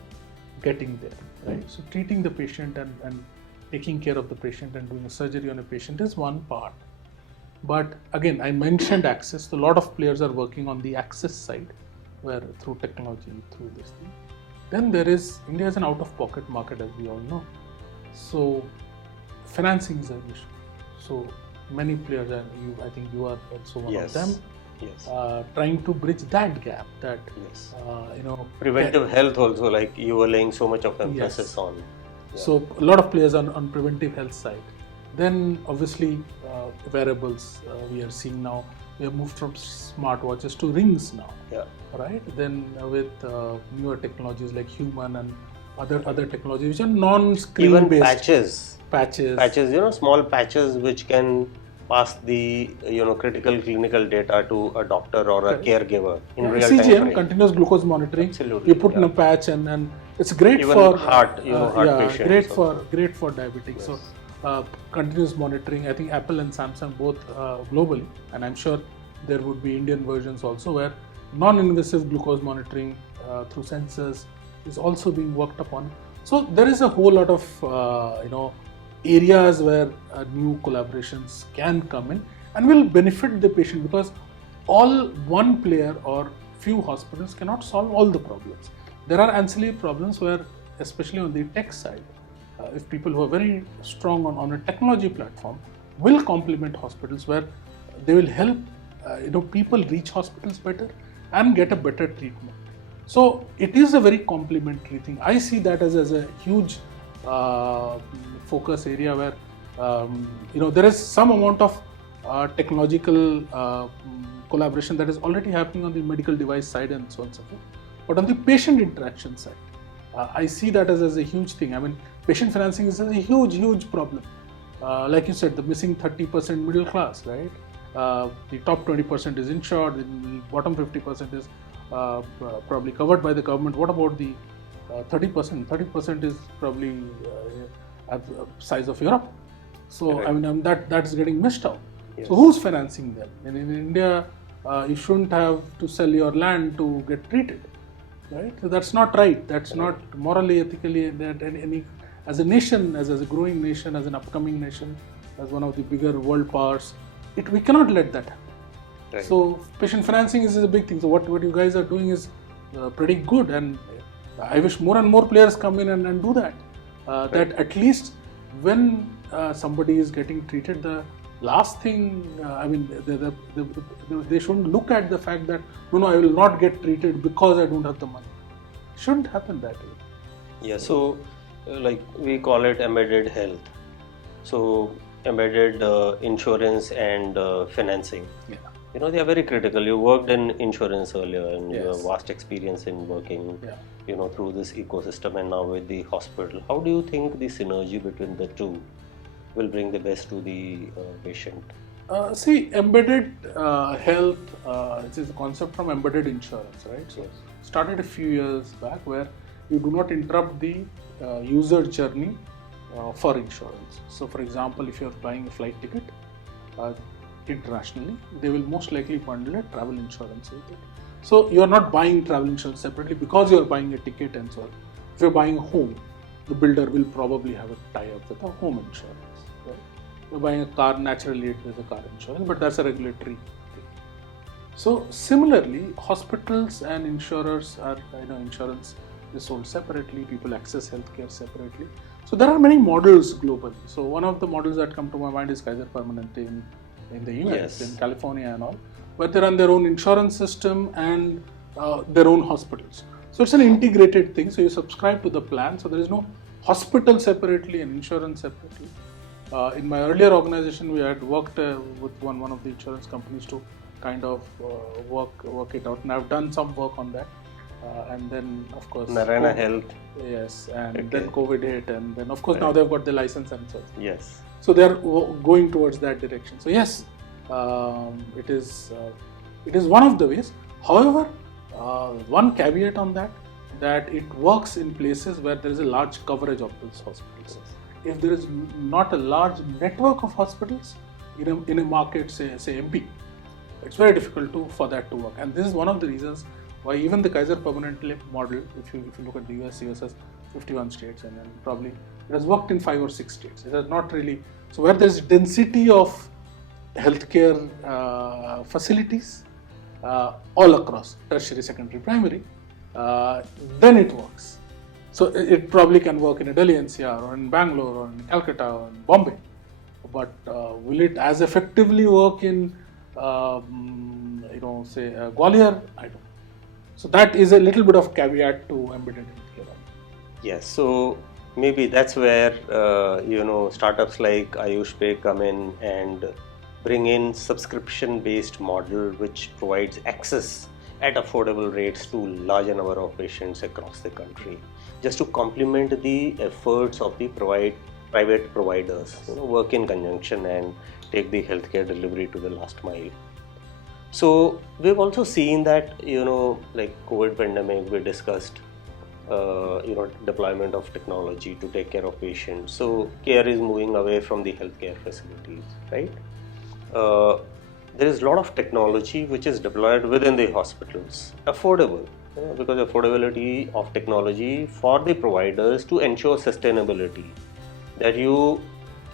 getting there, right? So treating the patient and taking care of the patient and doing a surgery on a patient is one part. But again, I mentioned access. So a lot of players are working on the access side, where through technology, through this thing. Then there is, India is an out-of-pocket market, as we all know. So financing is an issue. So many players, and I think you are also one of them, trying to bridge that gap. That preventive health also, like you were laying so much of emphasis on. Yeah. So a lot of players on preventive health side. Then obviously wearables we are seeing now. We have moved from smartwatches to rings now, right? Then with newer technologies like human and other technologies which are non-screen even based. Patches, small patches which can pass the critical clinical data to a doctor or a caregiver in real time. CGM, continuous glucose monitoring. Absolutely. You put in a patch and it's great even for heart patients. Great for diabetics. Yes. So continuous monitoring. I think Apple and Samsung both globally, and I'm sure there would be Indian versions also where non-invasive glucose monitoring through sensors is also being worked upon. So there is a whole lot of areas where new collaborations can come in and will benefit the patient, because all one player or few hospitals cannot solve all the problems. There are ancillary problems where, especially on the tech side, if people who are very strong on a technology platform will complement hospitals, where they will help people reach hospitals better and get a better treatment. So it is a very complementary thing. I see that as a huge focus area where there is some amount of technological collaboration that is already happening on the medical device side and so on and so forth. But on the patient interaction side, I see that as a huge thing. I mean, patient financing is a huge problem. Like you said, the missing 30% middle class, right? The top 20% is insured, the bottom 50% is probably covered by the government. What about the 30%? 30% is probably at the size of Europe. So Correct. I mean that's getting missed out. Yes. So who's financing them? And in India, you shouldn't have to sell your land to get treated, right? So that's not right. That's not morally, ethically, that any as a nation, as a growing nation, as an upcoming nation, as one of the bigger world powers, we cannot let that happen. Right. So patient financing is a big thing. So what you guys are doing is pretty good, and I wish more and more players come in and do that. That at least when somebody is getting treated, the last thing, they shouldn't look at the fact that no, I will not get treated because I don't have the money. It shouldn't happen that way. Yeah, so like we call it embedded health. So embedded insurance and financing. Yeah. They are very critical. You worked in insurance earlier, and you Yes. have vast experience in working, Yeah. through this ecosystem, and now with the hospital. How do you think the synergy between the two will bring the best to the patient? See, embedded health, it is a concept from embedded insurance, right? So, started a few years back where you do not interrupt the user journey for insurance. So, for example, if you are buying a flight ticket internationally, they will most likely bundle a travel insurance with it. So, you are not buying travel insurance separately because you are buying a ticket and so on. If you are buying a home, the builder will probably have a tie-up with a home insurance. Right? You're buying a car, naturally there's a car insurance, but that's a regulatory thing. So similarly, hospitals and insurers are, insurance is sold separately, people access healthcare separately. So there are many models globally. So one of the models that come to my mind is Kaiser Permanente in the US, in California and all, where they run their own insurance system and their own hospitals. So it's an integrated thing. So you subscribe to the plan. So there is no hospital separately and insurance separately. In my earlier organization, we had worked with one of the insurance companies to kind of work it out, and I've done some work on that. And then, of course, Narayana Health. Yes, and then COVID hit, and then of course now they've got the license and so. Yes. So they're going towards that direction. So yes, it is one of the ways. However, one caveat on that it works in places where there is a large coverage of those hospitals. If there is not a large network of hospitals in a market, say MP, it's very difficult for that to work. And this is one of the reasons why even the Kaiser Permanente model, if you look at the US has 51 states, and then probably it has worked in 5 or 6 states. It has not really, so where there is density of healthcare facilities all across tertiary, secondary, primary, then it works. So it probably can work in a Delhi NCR or in Bangalore or in Calcutta or in Bombay, but will it as effectively work in say Gwalior? I don't know. So that is a little bit of caveat to embedded healthcare. Yes, so maybe that's where startups like AyushPay come in and bring in subscription-based model which provides access at affordable rates to larger number of patients across the country, just to complement the efforts of the private providers, work in conjunction and take the healthcare delivery to the last mile. So we've also seen that, like COVID pandemic, we discussed, deployment of technology to take care of patients. So care is moving away from the healthcare facilities, right? There is a lot of technology which is deployed within the hospitals, affordable, because affordability of technology for the providers to ensure sustainability, that you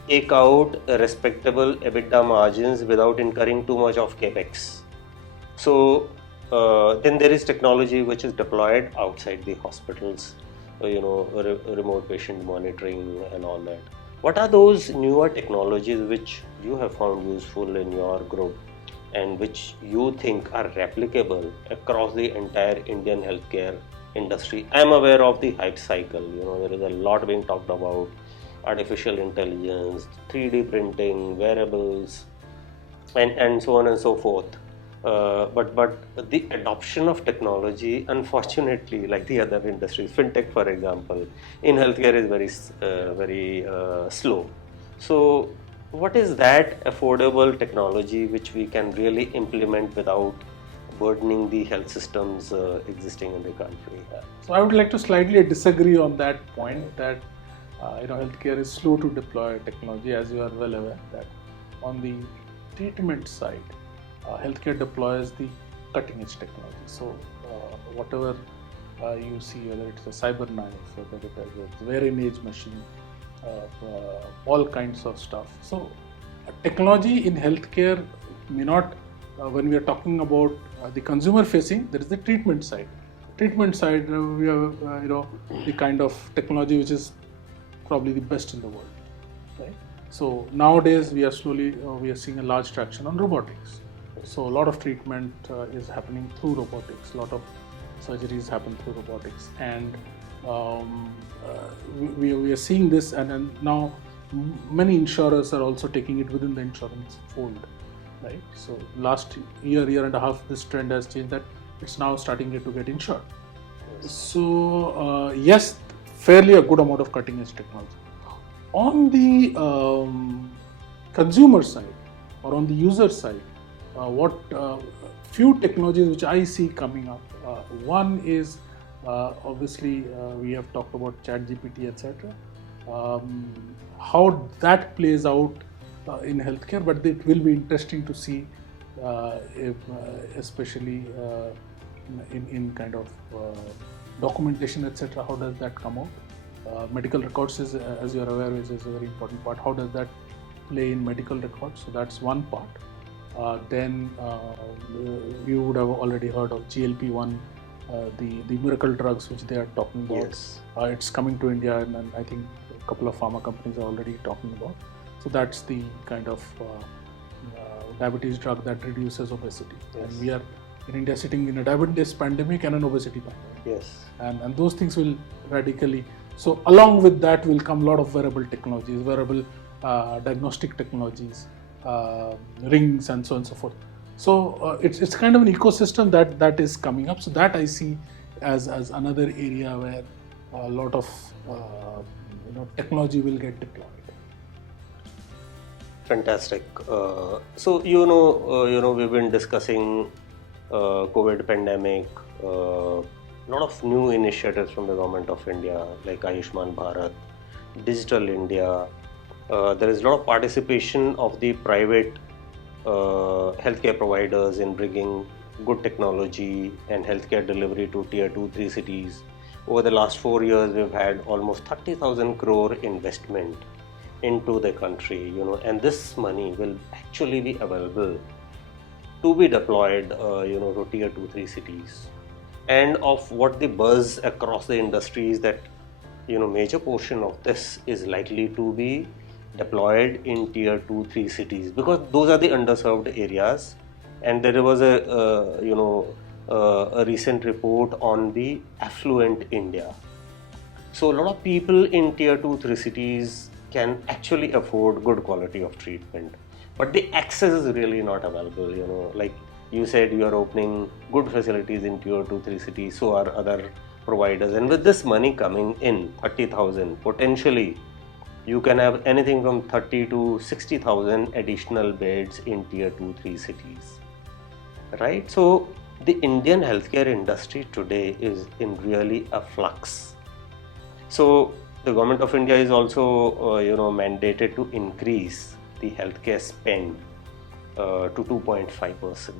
take out respectable EBITDA margins without incurring too much of capex. So then there is technology which is deployed outside the hospitals, remote patient monitoring and all that. What are those newer technologies which you have found useful in your group and which you think are replicable across the entire Indian healthcare industry? I am aware of the hype cycle. There is a lot being talked about artificial intelligence, 3D printing, wearables, and so on and so forth. But the adoption of technology, unfortunately, like the other industries, fintech, for example, in healthcare is very slow. So, what is that affordable technology which we can really implement without burdening the health systems existing in the country? So I would like to slightly disagree on that point that healthcare is slow to deploy technology, as you are well aware that on the treatment side, healthcare deploys the cutting edge technology. So whatever you see, whether it's a cyber knife, whether it's a wearing age machine, all kinds of stuff. So technology in healthcare may not, when we are talking about the consumer facing, there is the treatment side. Treatment side, we have the kind of technology which is probably the best in the world, right? So nowadays we are seeing a large traction on robotics. So a lot of treatment is happening through robotics. A lot of surgeries happen through robotics, and we are seeing this, and now many insurers are also taking it within the insurance fold, right? So last year and a half, this trend has changed that it's now starting to get insured. So yes, fairly a good amount of cutting edge technology. On the consumer side or on the user side, what few technologies which I see coming up. One is obviously we have talked about ChatGPT, etc. How that plays out in healthcare, but it will be interesting to see, if, especially in kind of documentation, etc. How does that come out? Medical records is, as you are aware, is a very important part. How does that play in medical records? So that's one part. Then you would have already heard of GLP-1, the miracle drugs which they are talking about. Yes. It's coming to India, and I think a couple of pharma companies are already talking about. So that's the kind of diabetes drug that reduces obesity. Yes. And we are in India sitting in a diabetes pandemic and an obesity pandemic. Yes. And those things will radically. So along with that will come a lot of wearable technologies, wearable diagnostic technologies, rings, and so on and so forth. So it's kind of an ecosystem that is coming up. So that I see as another area where a lot of technology will get deployed. Fantastic. So we've been discussing COVID pandemic, a lot of new initiatives from the government of India like Ayushman Bharat, Digital India. There is a lot of participation of the private healthcare providers in bringing good technology and healthcare delivery to tier 2-3 cities. Over the last 4 years, we've had almost 30,000 crore investment into the country, and this money will actually be available to be deployed, to tier 2-3 cities. And of what the buzz across the industry is that, major portion of this is likely to be deployed in tier 2-3 cities because those are the underserved areas. And there was a recent report on the affluent India. So a lot of people in tier 2-3 cities can actually afford good quality of treatment, but the access is really not available. Like you said, you are opening good facilities in tier 2-3 cities, so are other providers, and with this money coming in, 30,000, potentially you can have anything from 30 to 60,000 additional beds in tier 2-3 cities, right? So the Indian healthcare industry today is in really a flux. So the government of India is also mandated to increase the healthcare spend to 2.5%,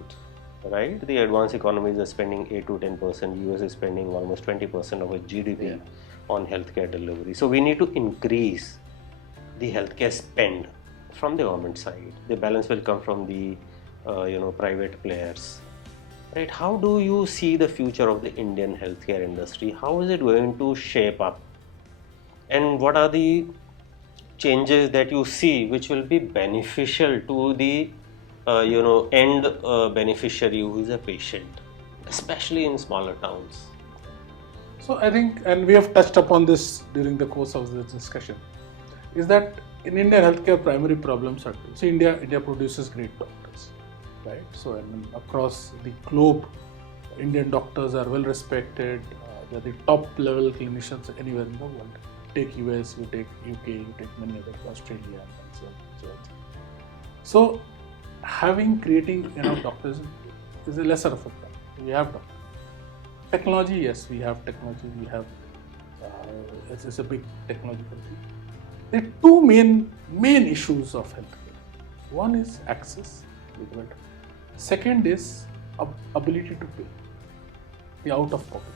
right? The advanced economies are spending 8 to 10%. US is spending almost 20% of its GDP on healthcare delivery. So we need to increase the healthcare spend from the government side. The balance will come from the private players, right? How do you see the future of the Indian healthcare industry? How is it going to shape up? And what are the changes that you see which will be beneficial to the end beneficiary who is a patient, especially in smaller towns? So I think, and we have touched upon this during the course of this discussion, is that in India healthcare primary problems are two. So India produces great doctors, right? So and across the globe, Indian doctors are well respected. They're the top level clinicians anywhere in the world. Take US, you take UK, you take many other, Australia, and so on. So creating enough doctors is a lesser of a problem. We have doctors. Technology, yes, we have technology. We have it's a big technological thing. There are two main issues of healthcare. One is access, second is ability to pay, the out of pocket.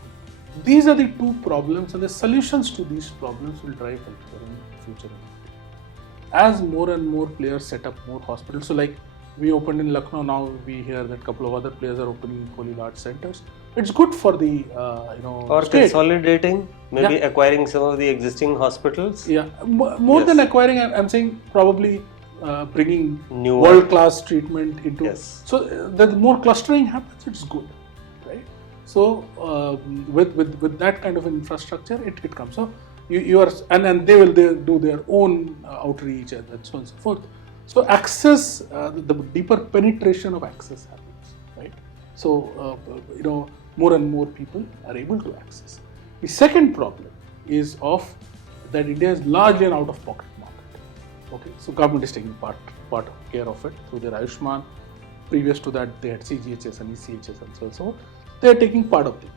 These are the two problems, and the solutions to these problems will drive healthcare in the future. As more and more players set up more hospitals, so like we opened in Lucknow, now we hear that a couple of other players are opening equally large centers. It's good for the or state. Consolidating, maybe acquiring some of the existing hospitals. Yeah, more than acquiring, I'm saying probably bringing new world-class treatment into. Yes. So the more clustering happens, it's good, right? So with that kind of infrastructure, it comes. So you are and they will do their own outreach and so on and so forth. So access, the deeper penetration of access happens, right? So more and more people are able to access. The second problem is that India is largely an out-of-pocket market. Okay, so government is taking part of care of it through their AyushPay. Previous to that, they had CGHS and ECHS and so on. So they are taking part of it.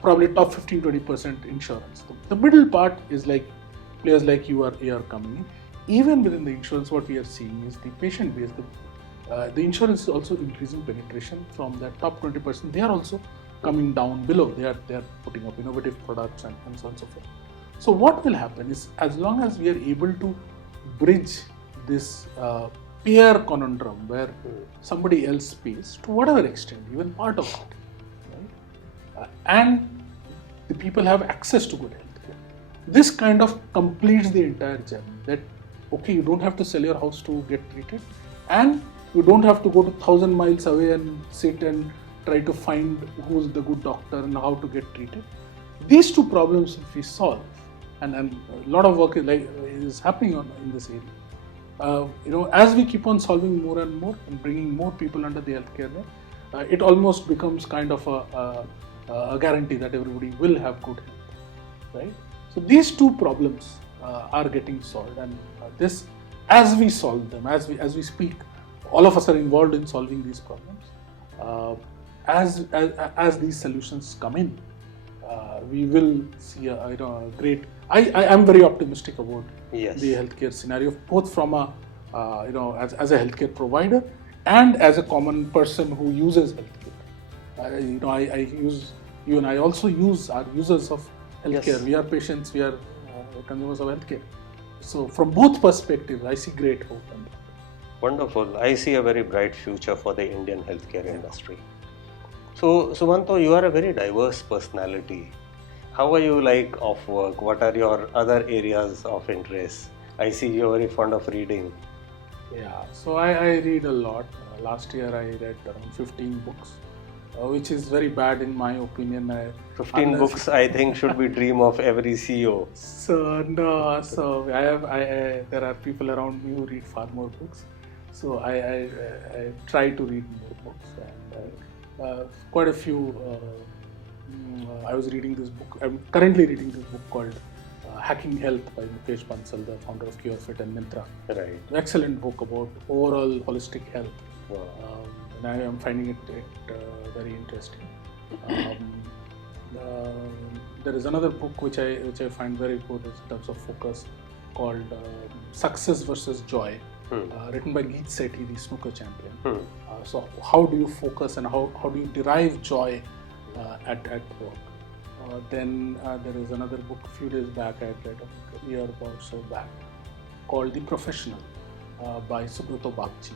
Probably top 15-20% insurance. The middle part is like players like you are coming in. Even within the insurance, what we are seeing is the patient base. The insurance is also increasing penetration from that top 20%. They are also coming down below. They are putting up innovative products and so on and so forth. So what will happen is, as long as we are able to bridge this peer conundrum where somebody else pays to whatever extent, even part of it, right? And the people have access to good healthcare. This kind of completes the entire journey. That okay, you don't have to sell your house to get treated, and you don't have to go to 1,000 miles away and sit and try to find who's the good doctor and how to get treated. These two problems, if we solve, and a lot of work is happening in this area. As we keep on solving more and more and bringing more people under the healthcare net, it almost becomes kind of a guarantee that everybody will have good health, right? So these two problems are getting solved, and this, as we solve them, as we speak, all of us are involved in solving these problems. As these solutions come in, we will see a great. I am very optimistic about the healthcare scenario, both from as a healthcare provider and as a common person who uses healthcare. You and I also are users of healthcare. Yes. We are patients. We are consumers of healthcare. So from both perspectives, I see great hope. Wonderful. I see a very bright future for the Indian healthcare industry. So, Sumanta, you are a very diverse personality. How are you like off work? What are your other areas of interest? I see you're very fond of reading. Yeah, so I read a lot. Last year I read around 15 books, which is very bad in my opinion. 15 books, I think, should be dream of every CEO. So no, so there are people around me who read far more books. So I try to read more books, and quite a few. I was reading this book. I'm currently reading this book called Hacking Health by Mukesh Bansal, the founder of CureFit and Myntra. Right. Excellent book about overall holistic health. Wow. And I am finding it very interesting. There is another book which I find very good in terms of focus, called Success versus Joy, written by Geet Sethi, the snooker champion. So how do you focus and how do you derive joy at work? Then there is another book a few days back, I read a year or so back, called The Professional by Subrata Bagchi.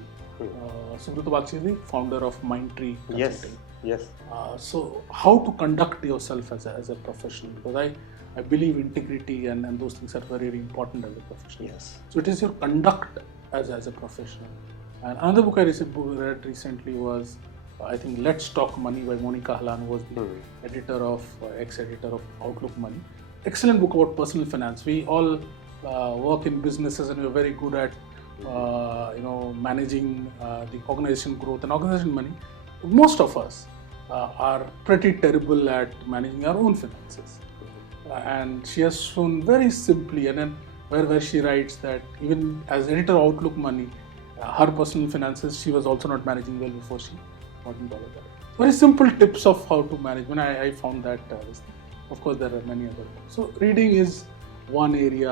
Subrata Bagchi is the founder of Mindtree Consulting. Yes. So how to conduct yourself as a professional, because I believe integrity and those things are very, very important as a professional. Yes. So it is your conduct as a professional. And another book I read recently was, I think, Let's Talk Money by Monica Halan, who was the editor of, ex-editor of Outlook Money. Excellent book about personal finance. We all work in businesses and we're very good at, managing the organization growth and organization money. Most of us are pretty terrible at managing our own finances. And she has shown very simply, and then where she writes that even as editor of Outlook Money, her personal finances, she was also not managing well before she got into all of that. Very simple tips of how to manage. When I found that, of course, there are many other. So reading is one area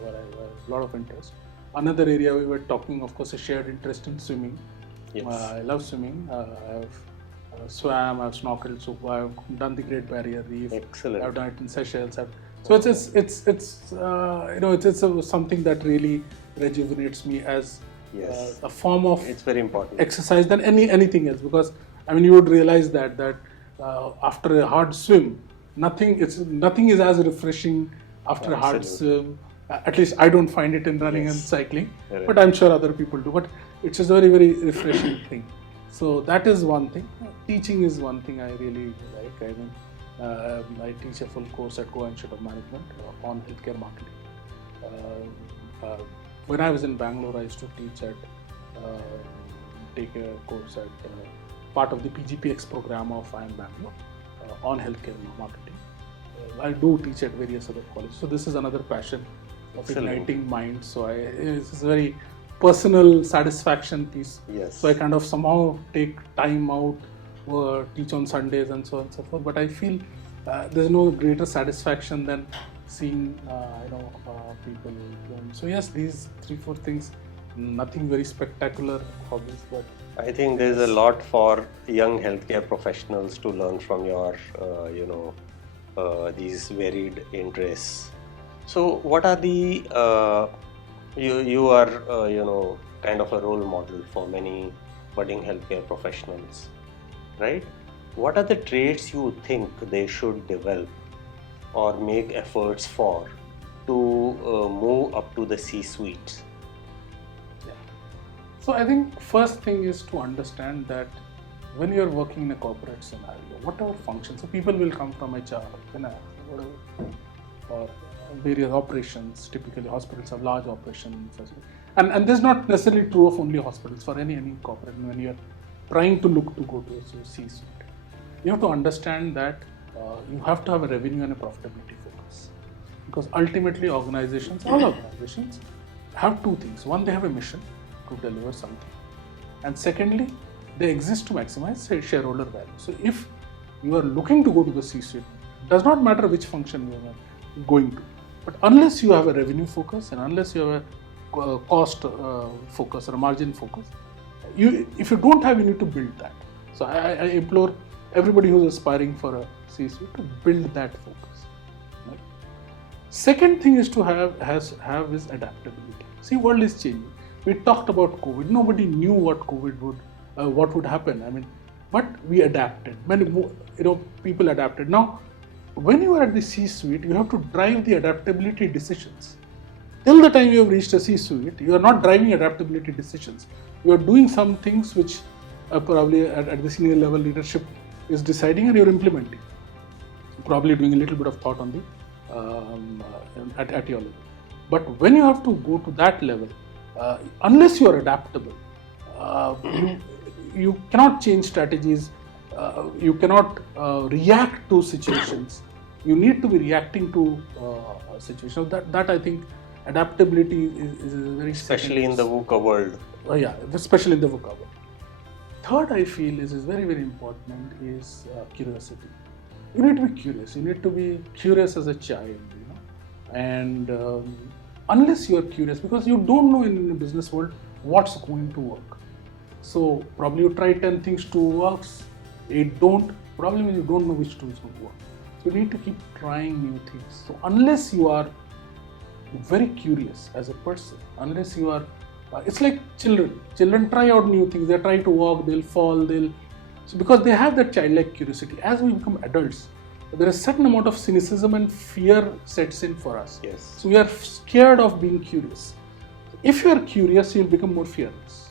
where I have a lot of interest. Another area we were talking, of course, a shared interest in swimming. Yes. I love swimming. I have swam, I've snorkeled, so I've done the Great Barrier Reef. Excellent. I've done it in Seychelles. So it's something that really rejuvenates me as a form of it's very important exercise than anything else, because you would realize that after a hard swim, nothing is as refreshing after a hard swim. At least I don't find it in running and cycling, but I'm sure other people do. But it's just a very, very refreshing thing. So that is one thing. Teaching is one thing I really like. I teach a full course at Goa Institute of Management on healthcare marketing. When I was in Bangalore, I used to take a course at part of the PGPX program of IIM Bangalore on healthcare marketing. I do teach at various other colleges. So this is another passion of igniting minds. So it's a very personal satisfaction piece. Yes. So I kind of somehow take time out, teach on Sundays and so on and so forth. But I feel there's no greater satisfaction than seeing people. So yes, these 3-4 things, nothing very spectacular hobbies, but I think there's a lot for young healthcare professionals to learn from your these varied interests. So what are the you are kind of a role model for many budding healthcare professionals, right? What are the traits you think they should develop or make efforts for to move up to the C-suite? So I think first thing is to understand that when you're working in a corporate scenario, whatever function, so people will come from HR, finance, whatever, or various operations. Typically hospitals have large operations, and this is not necessarily true of only hospitals. For any corporate, when you're trying to look to go to a C-suite, you have to understand that you have to have a revenue and a profitability focus, because ultimately all organizations have two things. One, they have a mission to deliver something, and secondly, they exist to maximize shareholder value. So if you are looking to go to the C-suite, it does not matter which function you are going to, but unless you have a revenue focus and unless you have a cost focus or a margin focus, if you don't have, you need to build that. So I implore everybody who's aspiring for a C-suite to build that focus. Right? Second thing is to have is adaptability. See, world is changing. We talked about COVID. Nobody knew what would happen. But we adapted. People adapted. Now, when you are at the C-suite, you have to drive the adaptability decisions. Till the time you have reached a C-suite, you are not driving adaptability decisions. You are doing some things which probably at the senior level leadership is deciding and you are implementing. Probably doing a little bit of thought on the at your level. But when you have to go to that level, unless you are adaptable, you cannot change strategies. You cannot react to situations. You need to be reacting to situations. That I think adaptability is very especially in the VUCA world. Especially in the VUCA world. Third, I feel is very, very important is curiosity. You need to be curious. You need to be curious as a child, and unless you are curious, because you don't know in the business world what's going to work. So probably you try 10 things to work, 8 don't. Problem is you don't know which two is going to work. So you need to keep trying new things. So unless you are very curious as a person, unless you are, it's like children. Children try out new things. They try to walk, they'll fall, because they have that childlike curiosity. As we become adults, there is a certain amount of cynicism and fear sets in for us. Yes. So we are scared of being curious. If you are curious, you'll become more fearless.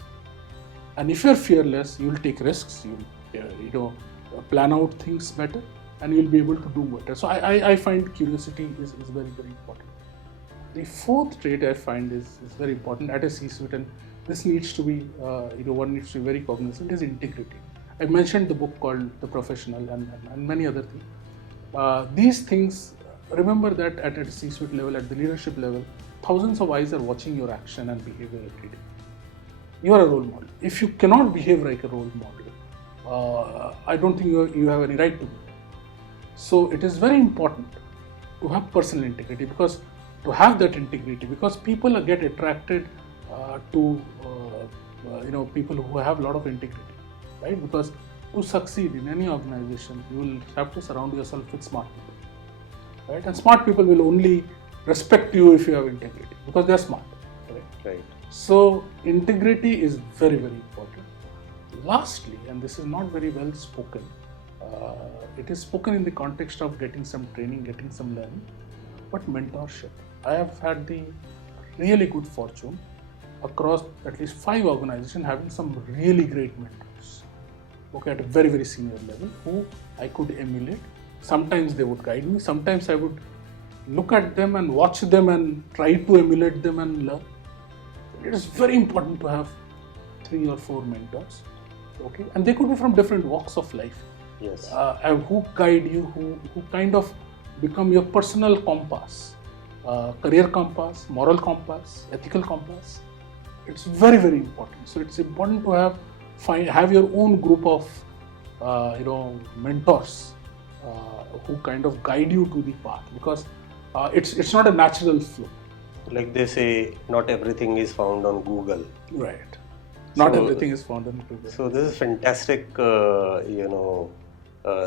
And if you're fearless, you'll take risks, you'll plan out things better, and you'll be able to do better. So I find curiosity is very, very important. The fourth trait I find is very important at a C-suite, and this needs to be, one needs to be very cognizant, is integrity. I mentioned the book called The Professional and many other things. These things, remember that at a C-suite level, at the leadership level, thousands of eyes are watching your action and behavior every day. You are a role model. If you cannot behave like a role model, I don't think you have any right to do that. So it is very important to have personal integrity, because to have that integrity, because people get attracted to people who have a lot of integrity, right? Because to succeed in any organization, you will have to surround yourself with smart people, right? And smart people will only respect you if you have integrity, because they are smart, Right. So integrity is very, very important. Lastly, and this is not very well spoken, it is spoken in the context of getting some training, getting some learning, but mentorship. I have had the really good fortune across at least 5 organizations having some really great mentors, at a very, very senior level, who I could emulate. Sometimes they would guide me, sometimes I would look at them and watch them and try to emulate them and learn. It is very important to have 3 or 4 mentors, and they could be from different walks of life. Yes. Who guide you, who kind of become your personal compass, career compass, moral compass, ethical compass. It's very, very important. So it's important to have your own group of mentors who kind of guide you to the path, because it's not a natural flow. Like they say, not everything is found on Google. Right. Not everything is found on Google. So this is fantastic,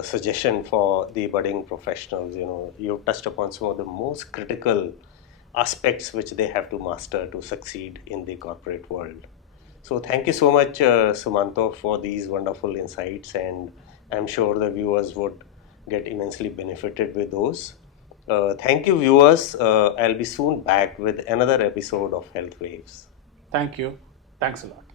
suggestion for the budding professionals. You've touched upon some of the most critical aspects which they have to master to succeed in the corporate world. So thank you so much, Sumanta, for these wonderful insights, and I'm sure the viewers would get immensely benefited with those. Thank you, viewers. I'll be soon back with another episode of Health Waves. Thank you. Thanks a lot.